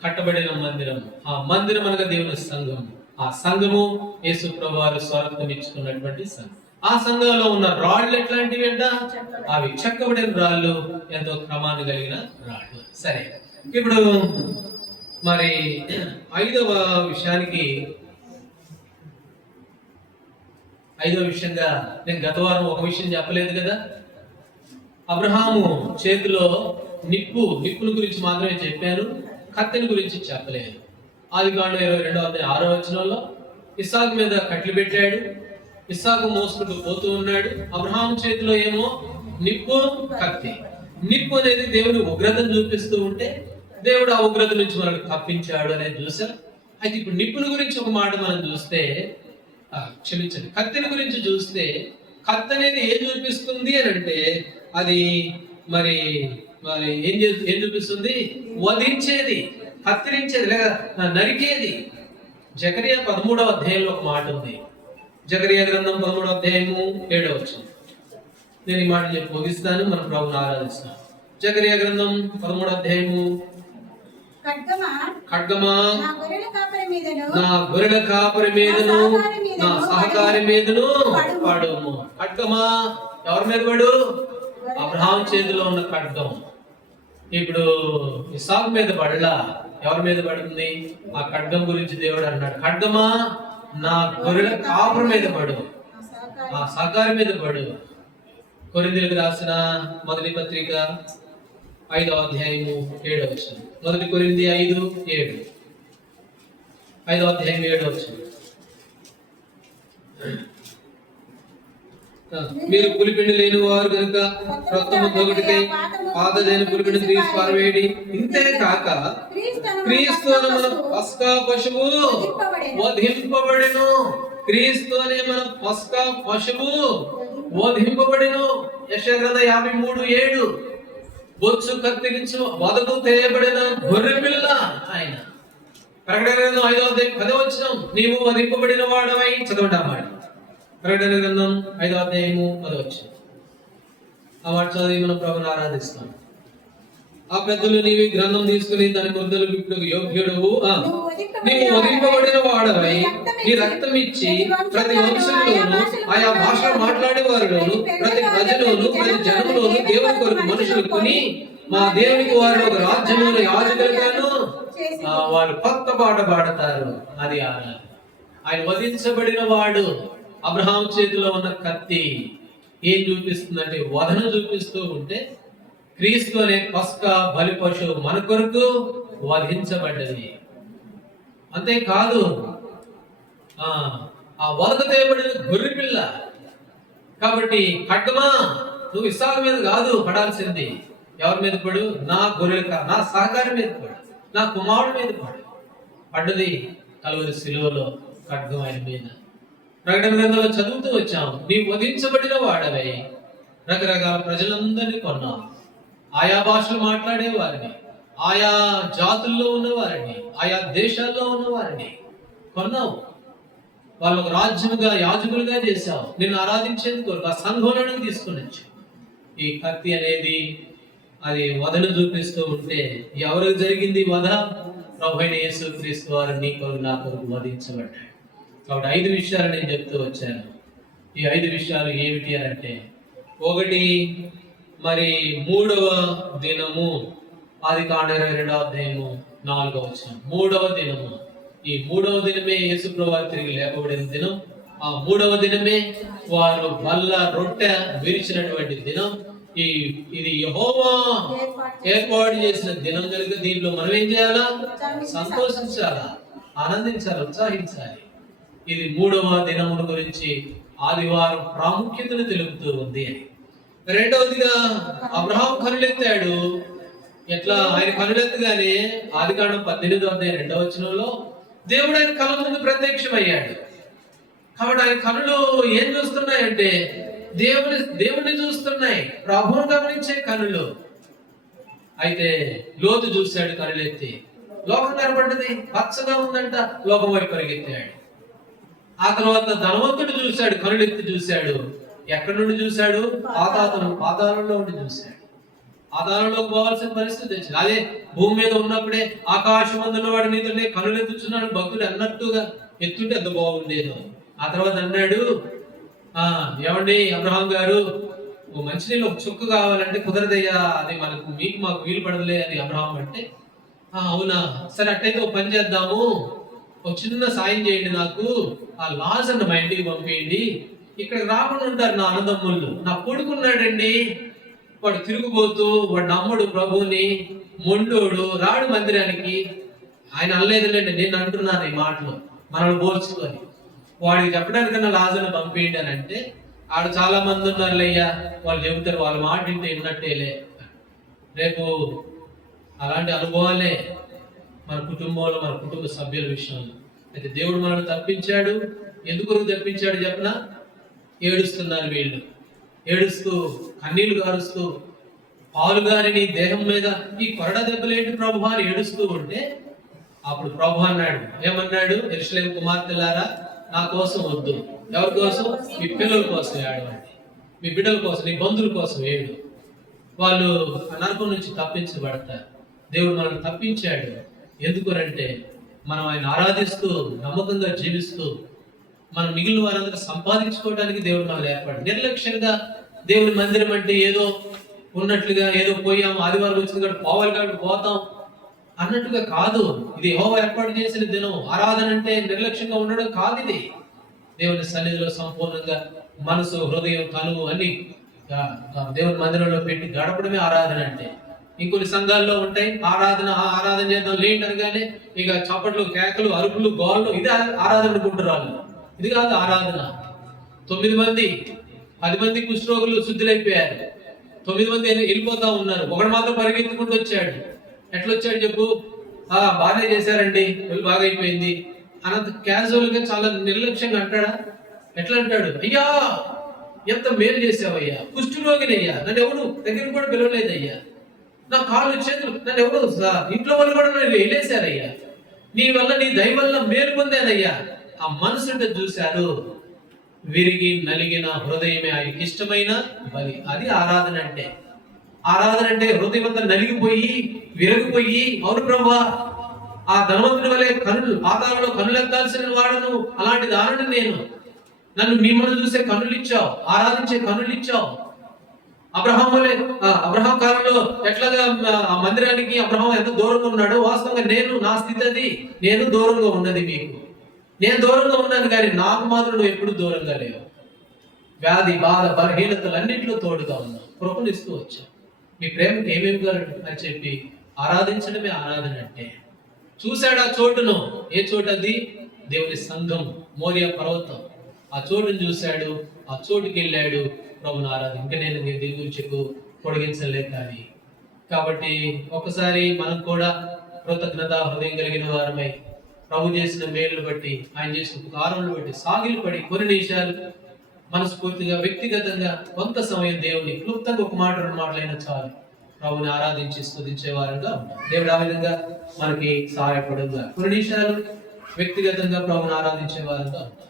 కట్టబడిన మందిరం, ఆ మందిరం అనగా దేవుని సంఘం. ఆ సంఘము యేసు ప్రభువారు స్వరక్తం ఇచ్చుకున్నటువంటి సంఘం. ఆ సంఘంలో ఉన్న రాళ్ళు ఎట్లాంటివి అంట? అవి చెక్కబడిన రాళ్ళు, ఎంతో క్రమాన్ని కలిగిన రాళ్ళు. సరే, ఇప్పుడు మరి 5వ విషయంగా నేను గత వారం ఒక విషయం చెప్పలేదు కదా. అబ్రహాము చేతిలో నిప్పుల గురించి మాత్రమే చెప్పాను, కత్తెని గురించి చెప్పలేదు. ఆదికాండం 22వ అధ్యాయం 6వ వచనంలో ఇస్సాకు మీద కట్లు పెట్టాడు. ఇస్సాకు మోసుకుంటూ పోతూ ఉన్నాడు. అబ్రహాము చేతిలో ఏమో నిప్పు, కత్తి. నిప్పు అనేది దేవుని ఉగ్రతను చూపిస్తూ ఉంటే దేవుడు ఆ ఉగ్రత నుంచి మనకు తప్పించాడు అనేది చూసాం. అయితే ఇప్పుడు నిప్పుల గురించి ఒక మాట మనం చూస్తే, క్షమించండి, కత్తిని గురించి చూస్తే, కత్తి అనేది ఏం చూపిస్తుంది అని అంటే అది మరి మరి ఏం చూపిస్తుంది? వధించేది, కత్తిరించేది లేదా నరికేది. జకరియా 13వ అధ్యాయంలో ఒక మాట ఉంది. జకరియా గ్రంథం 13వ అధ్యాయము 7వ వచనం. నేను ఈ మాట చెప్పి ముగిస్తాను, మన ప్రభువుని ఆరాధిస్తాను. జకరియా గ్రంథం 13వ అధ్యాయము. ఖడ్గమా నా గొర్రెల కాపరి మీదను నా సహకారి మీదను పడుము. ఖడ్గమా ఎవరి మీద పడు? అబ్రహాం చేతిలో ఉన్న ఖడ్గం ఇప్పుడు ఇస్సాకు మీద పడలా, ఎవరి మీద పడుతుంది? ఆ ఖడ్గం గురించి దేవుడు అన్నాడు, ఖడ్గమా నా గొర్రెల కాపరి మీద పడు, ఆ సహకారి మీద పడు. కొరింథీయులకు రాసిన మొదటి పత్రిక 5వ అధ్యాయము 7వ వచనం. 1 కొరింథీ 5:7. 5వ అధ్యాయం 7వ వచనం. మీరు పులిపిండి లేని వారు కనుక రక్తము పొగటికై పాతదైన పులిపిండి తీసి పారవేయడి. ఇంతే కాక క్రీస్తు అనే మన పస్కా పశువు వధింపబడెను. క్రీస్తు అనే మన పస్కా పశువు వధింపబడెను. యెషయా గ్రంథం 53:7. బొచ్చు కత్తిరించు వదకు తేయబడిన గొర్రె పిల్ల ఆయన. ప్రకటన గ్రంథం 5వ అధ్యాయం 10వ వచనం, నీవు వధింపబడిన వాడవై. చదవండి ఆ మాట. ప్రకటన గ్రంథం 5వ అధ్యాయము 10వ వచనం. ఆ మాట చదివి మనం ప్రభువుని ఆరాధిస్తాం. ఆ పెద్దలు నీవు ఈ గ్రంథం తీసుకుని దాని ముద్దలు విప్పుటకు యోగ్యుడవు, నీవు వధింపబడిన వాడవై నీ రక్తం ఇచ్చి ప్రతి వంశంలోను ఆయా భాష మాట్లాడే వారిలోను ప్రతి ప్రజలోను ప్రతి జనములోను దేవుని కొరకు మనుషులు కొని మా దేవునికి వారు ఒక రాజ్యమును యాజకులుగాను వారు కొత్త పాట పాడతారు. అది ఆయన వధించబడిన వాడు. అబ్రహాం చేతిలో ఉన్న కత్తి ఏం చూపిస్తుందంటే వధను చూపిస్తూ ఉంటే క్రీస్తు అనే పస్కా బలి పశువు మన కొరకు వధించబడ్డది. అంతేకాదు ఆ వదకు తేయబడిన గొర్రె పిల్ల. కాబట్టి ఖడ్గమా నువ్వు ఇస్సాకు మీద కాదు పడాల్సింది, ఎవరి మీద పడు? నా గొర్రెల నా సహకారి మీద పడు, నా కుమారుడి మీద పడు. పడ్డది కలువరి శిలువలో ఖడ్గం ఆయన మీద. ప్రకటన గ్రంథంలో చదువుతూ వచ్చాం, నీవు వధించబడిన వాడవై రకరకాల ప్రజలందరినీ కొన్నావు. ఆయా భాషలు మాట్లాడే వారిని, ఆయా జాతుల్లో ఉన్నవారిని, ఆయా దేశాల్లో ఉన్నవారిని కొన్నావు. వాళ్ళు ఒక రాజ్యముగా యాజకులుగా చేశావు. నిన్ను ఆరాధించేందుకు ఆ సంఘంలోనే తీసుకుని వచ్చావు. ఈ కత్తి అనేది అది వధను చూపిస్తూ ఉంటే ఎవరికి జరిగింది వధ? ప్రభువైన యేసుక్రీస్తు వారు నీ కొరకు నా కొరకు వధించబడ్డాడు. కాబట్టి 5 విషయాలు నేను చెప్తూ వచ్చాను. ఈ 5 విషయాలు ఏమిటి అని అంటే, ఒకటి మరి 3వ దినము, ఆదికాండం 22వ అధ్యాయము 4వ వచనం. 3వ దినము, ఈ 3వ దినమే యేసుప్రభువు వారు తిరిగి లేపబడిన దినం. ఆ 3వ దినమే వారు బల్ల రొట్టె విరిచినటువంటి దినం. ఇది యెహోవా ఏర్పాటు చేసిన దినం కనుక దీంట్లో మనం ఏం చేయాలా? సంతోషించాలా, ఆనందించాలి, ఉత్సాహించాలి. ఇది 3వ దినముల గురించి ఆదివారం ప్రాముఖ్యతను తెలుపుతూ ఉంది అని. రెండవదిగా అబ్రహాం కనులెత్తాడు. ఎట్లా? ఆయన కనులెత్తగానే ఆదికాండం 18వ అధ్యాయం 2వ వచనంలో దేవుడు ఆయన కళ్ళ ముందు ప్రత్యక్షమయ్యాడు. కాబట్టి ఆయన కనులు ఏం చూస్తున్నాయంటే దేవుడిని చూస్తున్నాయి, ప్రభువును గమనించే కనులు. అయితే లోతు చూశాడు కనులెత్తి, లోకం కనబడ్డది, పచ్చగా ఉందంట, లోకం వైపు పరిగెత్తాడు. ఆ తర్వాత ధనవంతుడు చూశాడు, కనులెత్తి చూశాడు. ఎక్కడి నుండి చూశాడు? పాతాళంలో ఉండి చూశాడు. పాతాళంలోకి పోవాల్సిన పరిస్థితి వచ్చింది. అదే భూమి మీద ఉన్నప్పుడే ఆకాశం అందులో వాడి నీతోనే కనులెత్తుచున్నాడు భక్తుడు అన్నట్టుగా ఎత్తుంటే ఎంత బాగుండేదో. ఆ తర్వాత అన్నాడు, ఏమండి అబ్రహాం గారు, మంచినీళ్ళు ఒక చుక్క కావాలంటే కుదరదయ్యా, అది మాకు వీలు పడదులే అని అబ్రహాం అంటే, అవునా సరే అట్టయితే ఒక పని చేద్దాము, ఒక చిన్న సాయం చేయండి, నాకు ఆ లాజర్ని మా ఇంటికి పంపేయండి, ఇక్కడ రాకుండా ఉంటారు నా అన్నదమ్ముళ్ళు. నా కొడుకున్నాడండి, వాడు తిరుగుబోతూ, వాడు నమ్ముడు ప్రభువుని, మొండోడు, రాడు మందిరానికి. ఆయన అనలేదులేండి, నేను అంటున్నాను ఈ మాటలు మనల్ని పోల్చుకొని. వాడికి చెప్పడానికన్నా లాజర్ని పంపేయండి అని అంటే, ఆడ చాలా మంది ఉన్నారులయ్యా, వాళ్ళు చెబుతారు, వాళ్ళ మాట వింటే విన్నట్టేలే. రేపు అలాంటి అనుభవాలే మన కుటుంబంలో, మన కుటుంబ సభ్యుల విషయంలో. అయితే దేవుడు మనల్ని తప్పించాడు. ఎందుకు తప్పించాడు చెప్పనా? ఏడుస్తున్నారు వీళ్ళు, ఏడుస్తూ కన్నీళ్లు కారుస్తూ పాలుగారి నీ దేహం మీద ఈ కొరడ దెబ్బలేంటి ప్రభు అని ఏడుస్తూ ఉంటే అప్పుడు ప్రభు అన్నాడు, ఏమన్నాడు? యెరూషలేము కుమార్తెలారా, నా కోసం వద్దు. ఎవరి కోసం? మీ పిల్లల కోసం ఏడవండి, మీ బిడ్డల కోసం, నీ బంధువుల కోసం ఏడు. వాళ్ళు నరకం నుంచి తప్పించబడతారు. దేవుడు మనల్ని తప్పించాడు. ఎందుకునంటే మనం ఆయన ఆరాధిస్తూ నమ్మకంగా జీవిస్తూ మనం మిగిలిన వారందరూ సంపాదించుకోవడానికి దేవుడు మనల్ని ఏర్పడు. నిర్లక్ష్యంగా దేవుని మందిరం అంటే ఏదో ఉన్నట్లుగా, ఏదో పోయాం, ఆదివారం వచ్చింది కాబట్టి పోవాలి కాబట్టి పోతాం అన్నట్టుగా కాదు. ఇది యెహోవా ఏర్పాటు చేసిన దినం. ఆరాధన అంటే నిర్లక్ష్యంగా ఉండడం కాదు. ఇది దేవుని సన్నిధిలో సంపూర్ణంగా మనసు, హృదయం, కనువు అన్ని దేవుని మందిరంలో పెట్టి గడపడమే ఆరాధన అంటే. ఇంకొన్ని సంఘాల్లో ఉంటాయి ఆరాధన చేద్దాం లేండి అనగానే ఇక చప్పట్లు, కేకలు, అరుపులు, గోళ్ళు, ఇది ఆరాధన అనుకుంటారు. ఇది కాదు ఆరాధన. 9 మంది 10 మంది కుష్ఠరోగులు శుద్ధులైపోయారు. 9 మంది వెళ్ళిపోతా ఉన్నారు. ఒకడు మాత్రం పరిగెత్తుకుంటూ వచ్చాడు. ఎట్లా వచ్చాడు చెప్పు? బాగానే చేశారండి, వీళ్ళు బాగా అయిపోయింది అనంత క్యాజువల్ గా, చాలా నిర్లక్ష్యంగా అంటాడా? ఎట్లా అంటాడు? అయ్యా ఎంత మేలు చేసావయ్యా, కుష్ఠరోగినయ్యా, నన్ను ఎవరు దగ్గర కూడా పిలవలేదయ్యా, నా కాళ్ళు చేతులు, నన్ను ఎవరు ఇంట్లో వాళ్ళు కూడా నన్ను వెళ్ళేశారయ్యా, నీ వల్ల, నీ దయ వల్ల మేలు పొందానయ్యా. ఆ మనసుంటే చూశారు. విరిగి నలిగిన హృదయమే ఆయనకి ఇష్టమైన బలి. అది ఆరాధన అంటే. ఆరాధన అంటే హృదయం అంతా నలిగిపోయి విరగిపోయి, అవును ప్రభువా, ఆ ధనవంతుడి వలె కనులు పాతాళంలో కనులెత్తాల్సిన వాడను, అలాంటి దారుని నేను, నన్ను మిమ్మల్ని చూసే కనులు ఇచ్చావు, ఆరాధించే కనులు ఇచ్చావు. అబ్రహాం కాలంలో ఎట్లాగా ఆ మందిరానికి అబ్రహాం ఎంత దూరంగా ఉన్నాడో, వాస్తవంగా నేను, నా స్థితి అది, నేను దూరంగా ఉన్నది మీకు. నేను దూరంగా ఉన్నాను కానీ నాకు మాత్రం నువ్వు ఎప్పుడు దూరంగా లేవు. వ్యాధి, బాధ, బలహీనతలు అన్నింటిలో తోడుగా ఉన్నావు. కృపణిస్తూ వచ్చావు. మీ ప్రేమకు ఏమేమి అని చెప్పి ఆరాధించడమే ఆరాధన అంటే. చూశాడు ఆ చోటును. ఏ చోటు అది? దేవుని సంఘం, మోరియా పర్వతం. ఆ చోటును చూశాడు. ఆ చోటుకి వెళ్ళాడు. ప్రభుని ఆరాధన. ఇంకా నేను దీని గురించి పొడిగించలే కానీ. కాబట్టి ఒకసారి మనం కూడా కృతజ్ఞత హృదయం కలిగిన వారమై ప్రభు చేసిన మేలును బట్టి, ఆయన చేసిన ఉపకారములను బట్టి సాగిలు పడి కొన్ని నిమిషాలు మనస్ఫూర్తిగా, వ్యక్తిగతంగా కొంత సమయం దేవుని క్లుప్తంగా ఒక మాట, 2 మాటలైనా చాలు ప్రభుని ఆరాధించి స్తుతించే వారంగా ఉంటాం. దేవుడు ఆ విధంగా మనకి సహాయపడుగా కొన్ని నిమిషాలు వ్యక్తిగతంగా ప్రభుని ఆరాధించే వారంగా ఉంటాం.